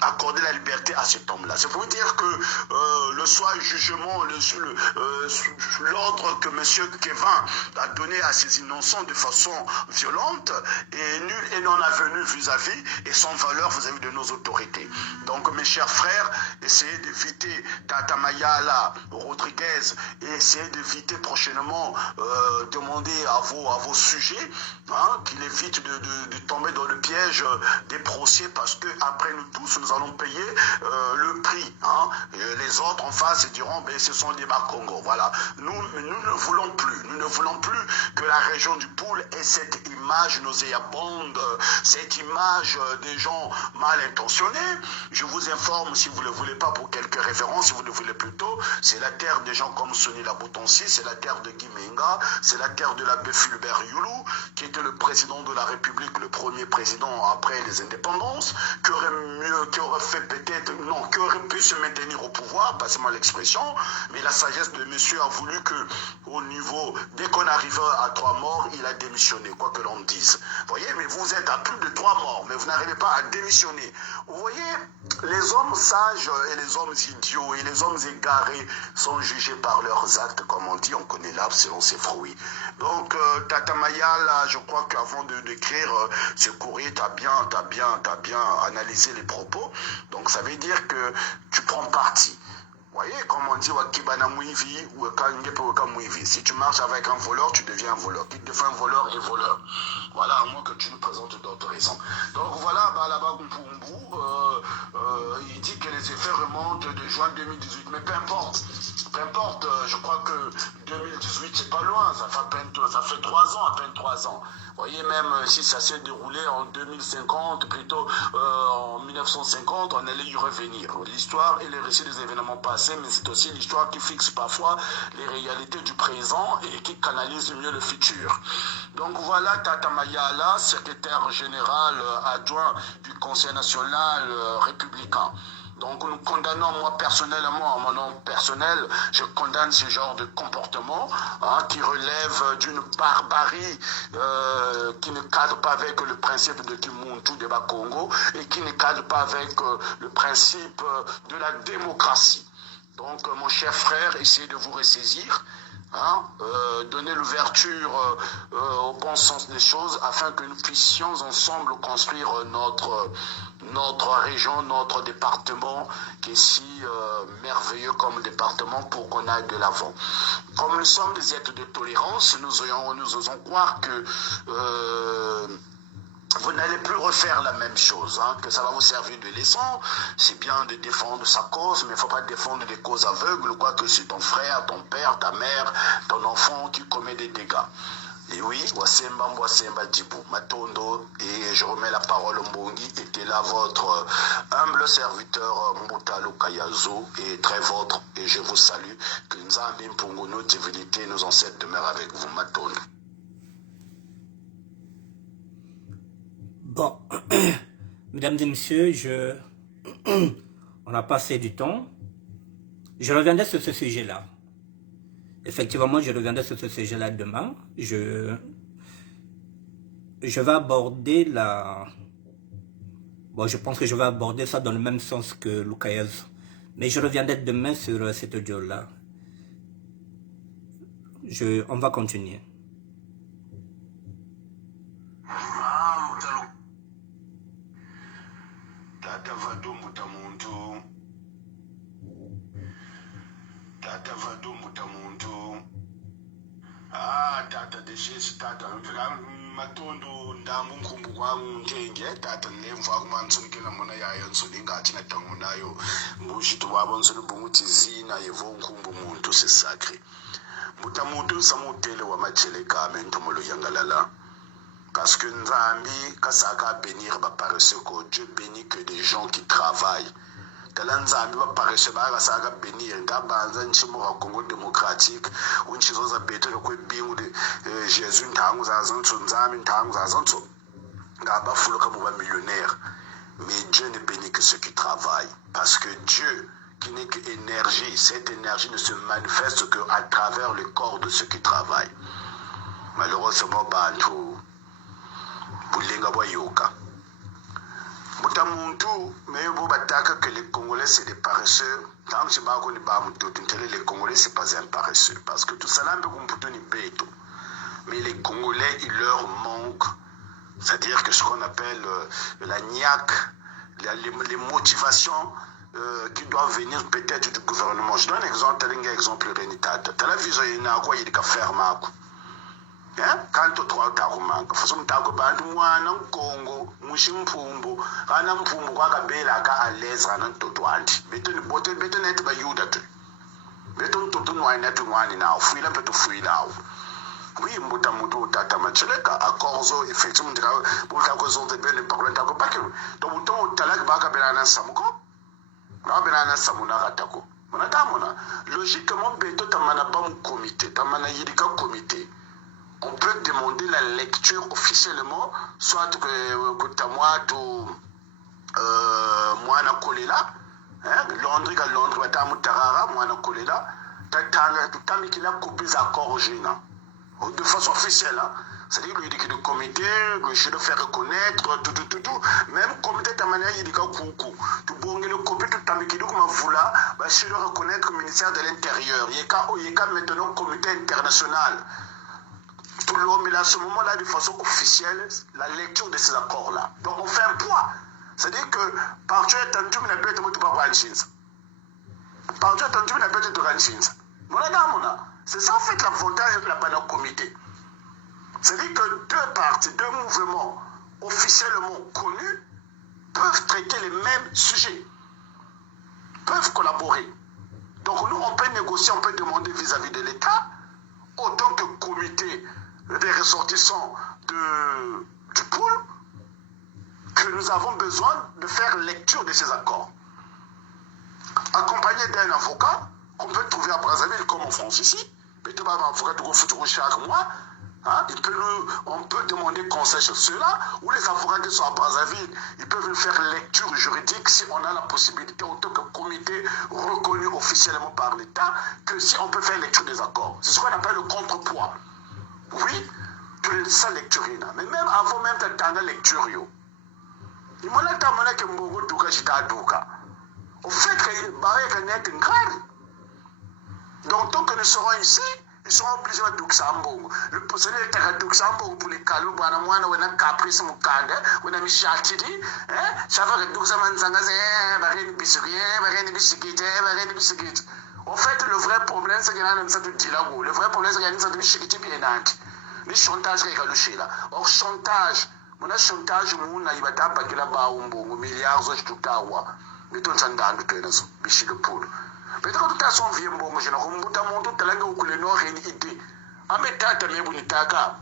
accordé la liberté à cet homme-là. C'est pour dire que le soir jugement, l'ordre que M. Kevin a donné à ces innocents de façon violente est nul et non avenu vis-à-vis et sans valeur vis-à-vis de nos autorités. Donc mes chers frères, essayez d'éviter Tata Mayala Rodriguez et essayez d'éviter prochainement demander à vos sujets qu'il évite de tomber dans le piège des procès parce que après nous tous nous allons payer le prix. Et les autres en face diront ce sont des Bakongo. Voilà. Nous ne voulons plus que la région du Poul ait cette image nauséabonde, cette image des gens mal intentionnés. Je vous informe, si vous ne le voulez pas pour quelques références, si vous le voulez plutôt, c'est la terre des gens comme Sonny Laboutonsi, c'est la terre de Guy Menga, c'est la terre de l'abbé Fulbert Youlou, qui était le président de la République, le premier président après les indépendances, qui aurait pu se maintenir au pouvoir, passez-moi l'expression, mais la sagesse de monsieur a voulu que, au niveau, dès qu'on arrive à 3 morts, il a démissionné, quoi que l'on dise. Vous voyez, mais vous êtes à plus de 3 morts, mais vous n'arrivez pas à démissionner. Vous voyez, les hommes sages et les hommes idiots et les hommes égarés sont jugés par leurs actes, comme on dit, on connaît l'arbre selon ses fruits. Donc, Tata Mayala, je crois qu'avant d'écrire ce courrier, tu as bien analysé les propos. Donc, ça veut dire que tu prends parti. Vous voyez, comme on dit, si tu marches avec un voleur, tu deviens un voleur. Qui devient un voleur est voleur. Voilà, à moins que tu nous présentes d'autres raisons. Donc voilà, là-bas, il dit que les effets remontent de juin 2018. Mais peu importe, je crois que 2018, c'est pas loin. Ça fait 3 ans, à peine 3 ans. Vous voyez, même si ça s'est déroulé en 2050, plutôt en 1950, on allait y revenir. L'histoire et les récits des événements passés, mais c'est aussi l'histoire qui fixe parfois les réalités du présent et qui canalise mieux le futur. Donc voilà, Tata Mayala, secrétaire général adjoint du Conseil national républicain. Donc nous condamnons, moi personnellement, en mon nom personnel, je condamne ce genre de comportement qui relève d'une barbarie qui ne cadre pas avec le principe de Kimuntu de Bakongo et qui ne cadre pas avec le principe de la démocratie. Donc mon cher frère, essayez de vous ressaisir. Donner l'ouverture au bon sens des choses afin que nous puissions ensemble construire notre région, notre département qui est si merveilleux comme département pour qu'on aille de l'avant. Comme nous sommes des êtres de tolérance, nous osons croire que vous n'allez plus refaire la même chose, que ça va vous servir de leçon. C'est bien de défendre sa cause, mais il ne faut pas défendre des causes aveugles, quoi que c'est ton frère, ton père, ta mère, ton enfant qui commet des dégâts. Et oui, Wasemba Djibou, Matondo, et je remets la parole au Mbongi, était là votre humble serviteur Mbutalo Kayazo, et très votre, et je vous salue, que Nzambi Mpungono, divinité, nos ancêtres demeurent avec vous, Matondo. Bon, mesdames et messieurs, on a passé du temps. Je reviendrai sur ce sujet-là. Effectivement, je reviendrai sur ce sujet-là demain. Je vais aborder Bon, je pense que je vais aborder ça dans le même sens que Lukaez. Mais je reviendrai demain sur cet audio-là. On va continuer. Tata vadumbuta muntu. Tata deshesi tata matondo ndambu nkumbu kwangu ntenge tata nemva kumansonikela mona yayo nsoninga atina tangu nayo mbushito wabo nsoni bunguti zina yevo nkumbu muntu c'est sacré. Mbuta muntu samutele wa machele kame ntomolo yangalala. Parce que Nzambi, kasaka bénir ba paresseux que Dieu bénit que des gens qui travaillent. Nzambi ba paresseux ba kasaka bénir ngabanza nchimo wa Congo démocratique unchizo za betre ko bingu de Jésus ntangu za zonto Nzambi ntangu za zonto ngaba fuluka mu ba millionnaire. Mais Dieu ne bénit que ceux qui travaillent parce que Dieu qui n'est que énergie, cette énergie ne se manifeste qu'à travers le corps de ceux qui travaillent. Malheureusement bantu bulinga boyoka Boutamuntu, mais vous battez que les Congolais c'est des paresseux. Tant que je ne les Congolais c'est pas un paresseux. Parce que tout ça là, mais les Congolais, il leur manque, c'est-à-dire que ce qu'on appelle la niaque, les motivations qui doivent venir peut-être du gouvernement. Je donne un exemple, Renita. Tu as la vision, il y a quoi, il y a faire Marco. Quand tu as Takumanga, faut que tu aies un Congo, Mushimpumbo, Ranampumbo, Wagabela, à l'aise, Ranantotoanti. Béton est pas Youdatu. Béton Totonoa net one now, fouille la peut fouille là. Oui, Moutamoto, Tata Macheleka, à Corzo, effectivement, pour ta cause de belle parole, t'as pas que. Donc, ton talak Bagabelana Samuko, Rabelana Samuna Ratako. Logiquement, Béton, Tamana Bam comité, Tamana Yidika comité. On peut demander la lecture officiellement, soit que Tamoato, Moana Kolela, Londres, Londres, Tarara, Moana Kolela, Tamikila copie accord de façon officielle. C'est-à-dire que le comité, je dois faire reconnaître, tout. Même comité de manière, il dit que coucou. Tu peux le comité de Tamikidou comme voula, je dois reconnaître le ministère de l'Intérieur. Il y a maintenant un comité international. Tout le monde, mais à ce moment-là, de façon officielle, la lecture de ces accords-là. Donc on fait un poids. C'est-à-dire que partout attendu, on n'a pas été motivé par Ranchins. Partout attendu, on n'a pas été de Ranchins. C'est ça en fait l'avantage de la banane comité. C'est-à-dire que deux partis, deux mouvements officiellement connus peuvent traiter les mêmes sujets, peuvent collaborer. Donc nous, on peut négocier, on peut demander vis-à-vis de l'État, autant que comité des ressortissants du pool, que nous avons besoin de faire lecture de ces accords. Accompagné d'un avocat qu'on peut trouver à Brazzaville comme en France ici, mais tu vas avoir un avocat de chaque mois, on peut demander conseil sur cela, ou les avocats qui sont à Brazzaville, ils peuvent nous faire lecture juridique si on a la possibilité, en tant que comité reconnu officiellement par l'État, que si on peut faire lecture des accords. C'est ce qu'on appelle le contrepoids. Oui, tu es ça lecture. Mais même avant même de la lecture, il m'a dit que Mbogo Douka Chita Douka. Au fait que net une grave. Donc, tant que nous serons ici, ils seront obligés de Duxambourg. Le procédé est à Duxambourg pour les calous, Banamouana, ou un caprice Moukanda, ou un Michatidi, Chava Duxaman Zangaze, Barine Bissiguien, Barine Bissigite, Barine Bissigite. En fait, le vrai problème, c'est qu'il y a un certain dialogue. Le vrai problème, c'est qu'il y a une certaine chiquité bien nante. Le chantage qui est calouché là. Or, chantage, mon chantage, mon aïbata, parce qu'il a bas un milliard de tout. Mais ton chantage, tu es là, Bichi le poule. Mais quand tu as son vieux bon, je n'ai pas monté de la langue où le nord est une idée. En mettant ta main pour l'Itaga.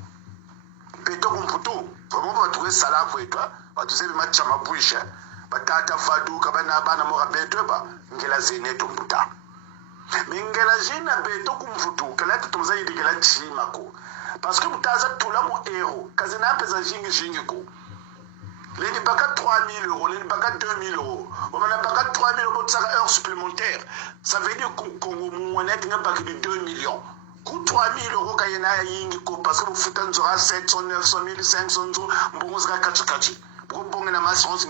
Péto comme poteau. Vraiment, on va trouver ça là pour toi. On va te dire, match à ma bouche. Batata Fadou, Kabana, Banamora, Betoba. Ngela Zene, ton putain. Mais Ngela Zene, Beto comme poteau. Qu'elle a tout ça, il dit qu'elle a Chimako. Parce que vous avez tout là, mon héros. Kazena pesa Jingiko. Les n'est pas qu'à 3 000 €, les n'est pas qu'à 2 000 €. On n'a pas qu'à 3 000 € de heures supplémentaires. Ça veut dire qu'on n'a pas que de 2 millions. Coûte 3 000 € quand il y en a Yingiko, parce que vous foutez 700, 900 000, 500 000, bon, on sera kachi. Pour bon, on a ma chance,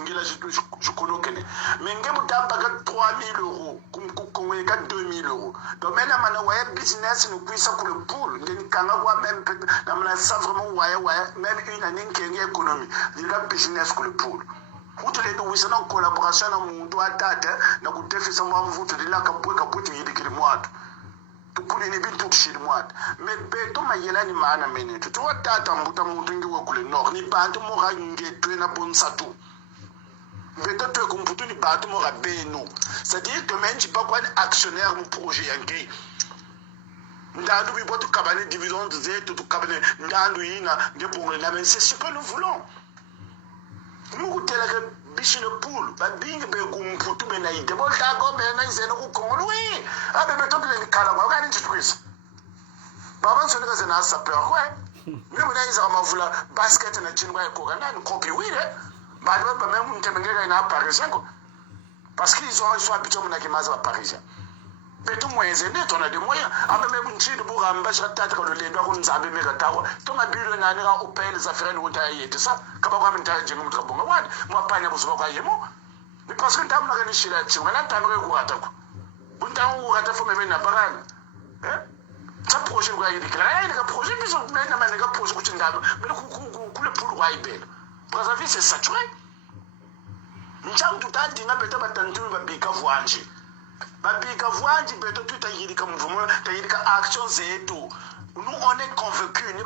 je connais. Mais on n'a pas qu'à 3 000 €, qu'on n'a qu'à 2 000 €. Donc maintenant, on a un business, nous puissons pour le pool. On a même, ça vraiment, même une année qui est une économie. Il y a un business pour le pool. Vous avez une collaboration dans le monde, vous avez un déficit, vous avez un mois. Pour les nébis tout chez moi. Mais Beto Mayela ni maana mene. Tu vois, tata mbuta moutingi wa kule nord. Ni bantu mora nge tu na bon satou. Beto tu es comme pour ni bantu mora beno. C'est-à-dire que même si pas quoi actionnaire mon projet yanké. Ndandu bi botu kabane division de Z tout kabane ndandu ina nge pour na mais c'est ce que nous voulons. Nous tela que bichi le poule, ba bing be gumputu be na ide bol ta go be na izeno ku kongo oui. Ah be beto be kala ba ga ni twist. Baba so nga zena sapeur quoi. Ni mo na izama mavula basket na chingwa ko ga na copy oui de. Ba do ba même mtemengeka na parisien ko. Parce qu'ils sont habitués à kimaza ba parisien. beto moyens net on a des moyens amba me bunchidi buramba shata ka lo lendwa ku nzabe me ka tawo to nga bilo nani ga opel za frene uta yete sa ka ba kwa mta jengo mutka bonga wad mo apanya buzo kwa yemo ni parce que ntamna ka ni shila tsinga na tamre ku ata ku bunta ku ata fo me na parana ça projet quoi il déclare il a projet puis on met na manga projet ku tindalo mais ku le pour wa ibelo Brazzaville c'est saturé nchangu tutandinga beto batantu babika vuanje babika vuanje beto tutayirika mvumo tayirika action zetu nous on est convaincus ni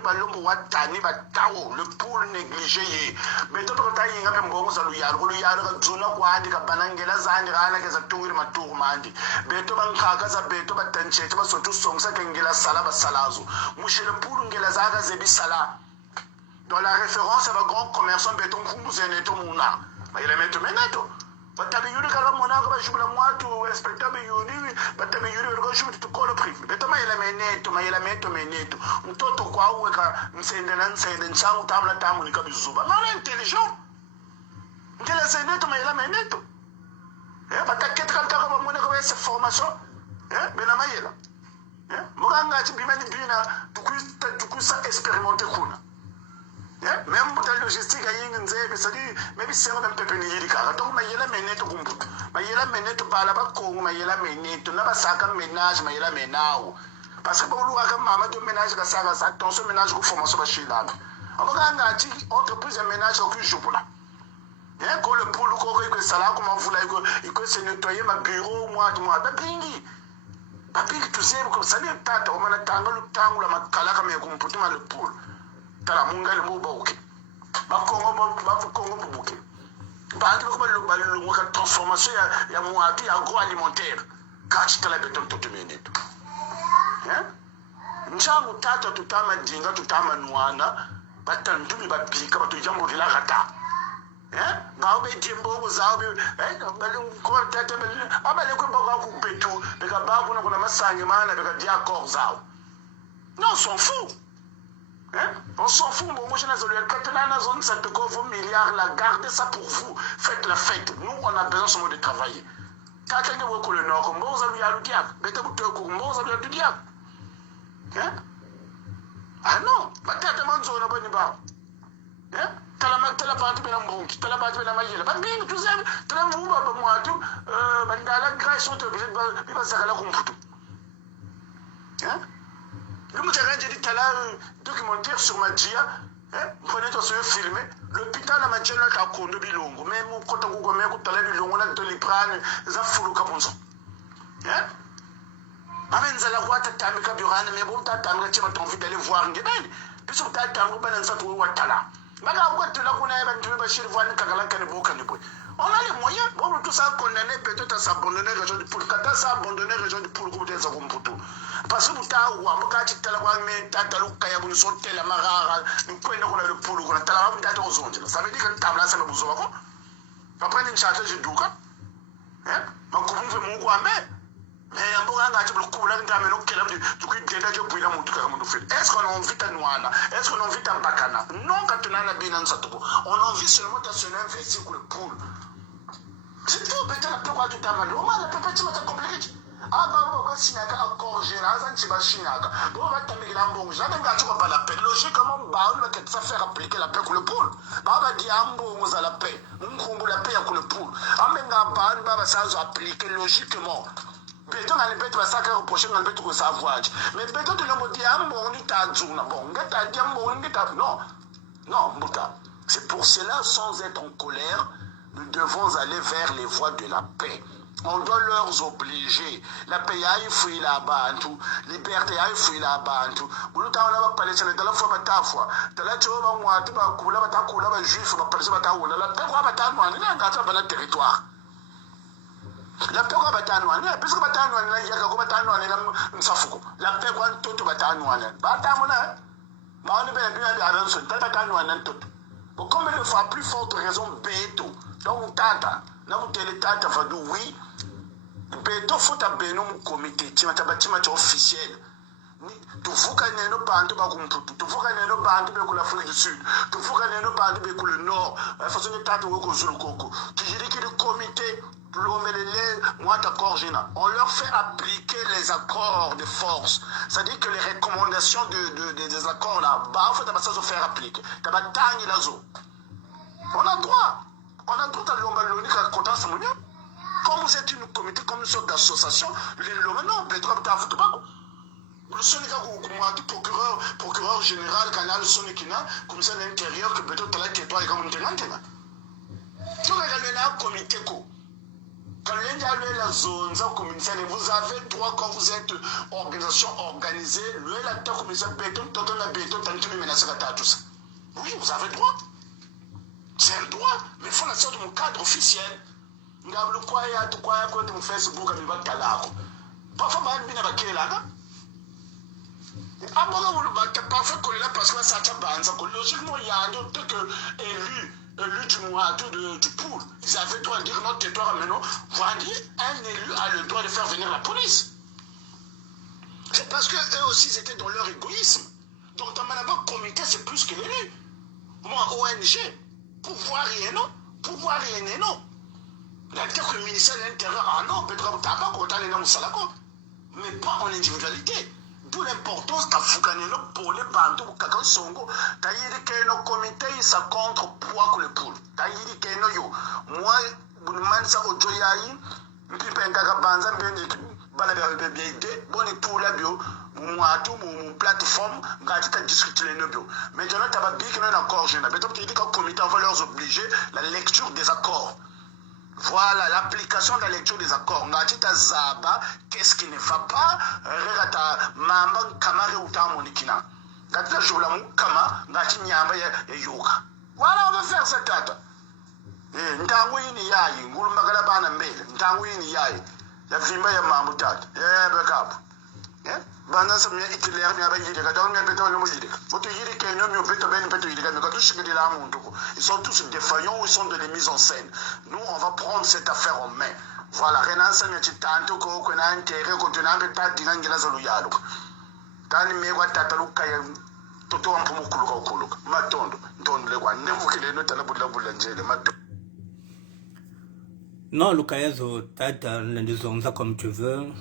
ba lombo wata ni ba tawo le pour négliger beto to tayinga pe mbongo za luyalo ka dzuna kwandi ka banangela zandi kana ke za tungiri maturu mandi beto bankaka za beto batanchete basotu songsa kengela sala basalazo mushele pour ngela zaka zebi sala dans la référence à un grand commerçant béton kumbu zeneto muna ma il met meneto batabe yuri kala mona ko bashubula mwatu respectable yuri batabe yuri ko shubu tukolo privé beto ma il meneto mtoto kwa uweka msende nchangu tamla tamu ni kabizuba ma on est intelligent ngela zeneto ma il meneto bataket kala ko mona ko cette formation bena ma yela muganga tibimani bina tukusa expérimenter kuna même pour la logistique à Yingenze, c'est-à-dire, même si c'est un peu pénible, donc ma yela meneto kumbutu, ma yela meneto bala ba kongo, ma yela meneto, na ba saka ménage, ma yela menao. Parce que pour nous, comme maman de ménage, ka saka sa attention ménage ko formation ba shila. On va ngati entreprise de ménage au jour là. Quand le poule ko ko sala comment vous la ko se nettoyer ma bureau moi ba pingi. Ba pingi tu sais comme ça ne tata, on a tango la makala kama kumputu ma le poule. Tala mungali mo bauke bakongo bubuke bantu ko balungu ka transformation ya moati agroalimentaire kachi tala beton to meneto nchangu tata tutama dinga tutama nuana batandumi babika batu jambo la gata ngawo be jimbo uzawo be balungu ko tata abale ko baka ku petu beka babu na kuna masangi mana beka dia accord zawo non on s'en fout. On s'en fout, moi je n'ai pas la zone, ça te couvre milliards, la gardez ça pour vous, faites la fête. Nous on a besoin seulement de travailler. Quand quelqu'un veut le nord, comment vous avez le diable? Mettez vous comment vous avez le diable? Ah non, peut-être que vous n'avez pas. Tala parti bena mbongi, tala parti bena mayela. Ba bingi tout ça, tala vous ba moi tout, bandala grâce au te biba zakala kumputu. Le Moutarène, j'ai dit, tu as un documentaire sur Magia, prenez ton sujet filmé, l'hôpital à Magia, là, tu as un compte de bilongo, mais mon compte à Google, mais tu as un bilongo, on a de l'iprane, ça fout le caponzo. Amen, ça la voix, tu as un caburan, mais bon, tu as envie d'aller voir un guébel, puis tu as un groupe dans sa tour, Watala. On a les moyens, bon, tout ça condamné, peut-être à s'abandonner, région du Poul, quand ça abandonné, région du Poul, comme des Zakumputu. Parce que tu as ou un bocati talawame, tatalouka, vous sortez la marara, nous prenons le Poul, on a talawam d'atozon. Ça veut dire que tabla, ça me vous aura. Après, une charte, je douka. Ma commune fait mon guamé. Mais un bon gars, tu peux le couler, tu as mené du coup, déjà, tu peux la monter comme nous fait. Est-ce qu'on a envie de Nouana? Est-ce qu'on a envie de Bakana? Non, quand on a bien dans sa tour. On a envie seulement de se investir pour le Poul. C'est tout, peut-être la plupart du temps, la plupart du temps, c'est compliqué. Ah, bah, si on a encore géré, ça va chinaga. Bon, on va t'amener la bonne. J'avais un gars qui va pas la paix. Logiquement, bah, on va peut-être faire appliquer la paix pour le Poul. Bah, on va dire, on va la paix. On combo la paix pour le Poul. Ah, mais on va ça appliquer logiquement. Béton à l'ébête, va ça reprocher dans le bête pour savoir. Mais béton de l'homme dit, ah, bon, on est à Djouna. Bon, on est à Diambo, on est à. Non, non, Mouta. C'est pour cela, sans être en colère, nous devons aller vers les voies de la paix. On doit leur obliger. La paix, il faut y là-bas, tout. Liberté, il faut y là-bas, tout. Vous nous t'en avez parlé, c'est la fois, ta fois. T'as là, tu vas moi, tu vas couler, tu vas couler, tu vas juif, tu vas parler, tu vas couler. La paix, quoi, tu vas nous, on est dans le territoire. La paix, quoi, tu vas nous, puisque tu vas nous, il y a quoi, tu vas nous, on s'en fout. La paix, quoi, tu vas nous, on est bien, tu vas nous, tout. Comme il faut à plus forte raison, béto. Donc, tata, nous tata va dire oui. Béto faut à béno comité, tu vas officiel. Tu faut gagner nos bandes, tu faut gagner nos bandes pour l'Afrique du Sud, tu faut gagner nos bandes pour le Nord. La façon de tata au Zulu Coco. Tu dis que le comité On leur fait appliquer les accords de force. C'est-à-dire que les recommandations des accords là, il faut se faire appliquer. On a droit. On a droit à l'Union contre ce moyen. Comme vous êtes une comité, comme une sorte d'association, non, le Sénégal, procureur général, canal Sonikina, comme ça, l'intérieur, que peut-être là, que toi, comme un tenant. Donc, il y a un comité. Quand il y a la zone, vous avez droit, quand vous êtes organisation organisée, la commission béton, la béton, oui, vous avez droit. C'est un droit, mais il faut la sorte de mon cadre officiel. Il y a le quoi, il y a tout quoi, il y a mon Facebook, il y a le calaro. Parfois, il y a un là. Parfois, qu'on est là parce que ça a logiquement, il y a un autre que élu du mois du pool. Ils avaient le droit de dire notre territoire maintenant. Voilà, un élu a le droit de faire venir la police. C'est parce qu'eux aussi, ils étaient dans leur égoïsme. Donc, dans mon comité, c'est plus que l'élu. Moi, ONG, pouvoir rien non. Pouvoir rien non. C'est-à-dire que le ministère de l'Intérieur, ah non, peut-être pas content les noms mais pas en individualité. D'où l'importance d'Afoukanino pour les bandes ou Kakan Songo. Taïri Keno comité, ça contre poids que le poule. Taïri Keno yo. Moi, Boulman sa Ojoyayi, Pipenga Banza, Balabé Biede, Boni Poula Bio, moi tout mon plateforme, Gatita discuter les nobio. Mais je n'ai pas dit qu'il y a un accord. Je n'ai pas dit qu'un comité va leur obliger la lecture des accords. Voilà l'application de la lecture des accords. Ngatita Zaba, qu'est-ce qui ne va pas? Regata Mamba Kamare Utamonikina. Ngatita Joula Kama, Ngati Nyamba et Yoga. Voilà, on va faire cette date. Ntangwini Yayi, Ngulmagalabana Mail, Ntangwini Yayi, la Vimba Yamamutat, Backup. Bana samia itilaire ni abayi de gadon mais pétrole mo yidi boto yidi ke no mi pétrole ben pétrole yidi mais quand tout ce que de la monde ils sont tous défaillants ou ils sont de les mises en scène. Nous on va prendre cette affaire en main. Voilà renansa mi tanto ko ko na intérêt ko to na be ta dinangela zalu yalo tani me kwa tatalu kaya toto ampo mukulu ko kulu matondo ntondo le kwa ndevukile no tala bulla njele matondo. Non, Lukayazo, tata l'indisonza comme tu veux.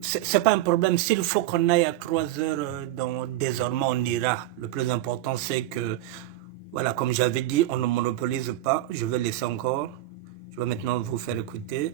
C'est pas un problème. S'il faut qu'on aille à 3 heures, désormais on ira. Le plus important c'est que, voilà, comme j'avais dit, on ne monopolise pas. Je vais laisser encore. Je vais maintenant vous faire écouter.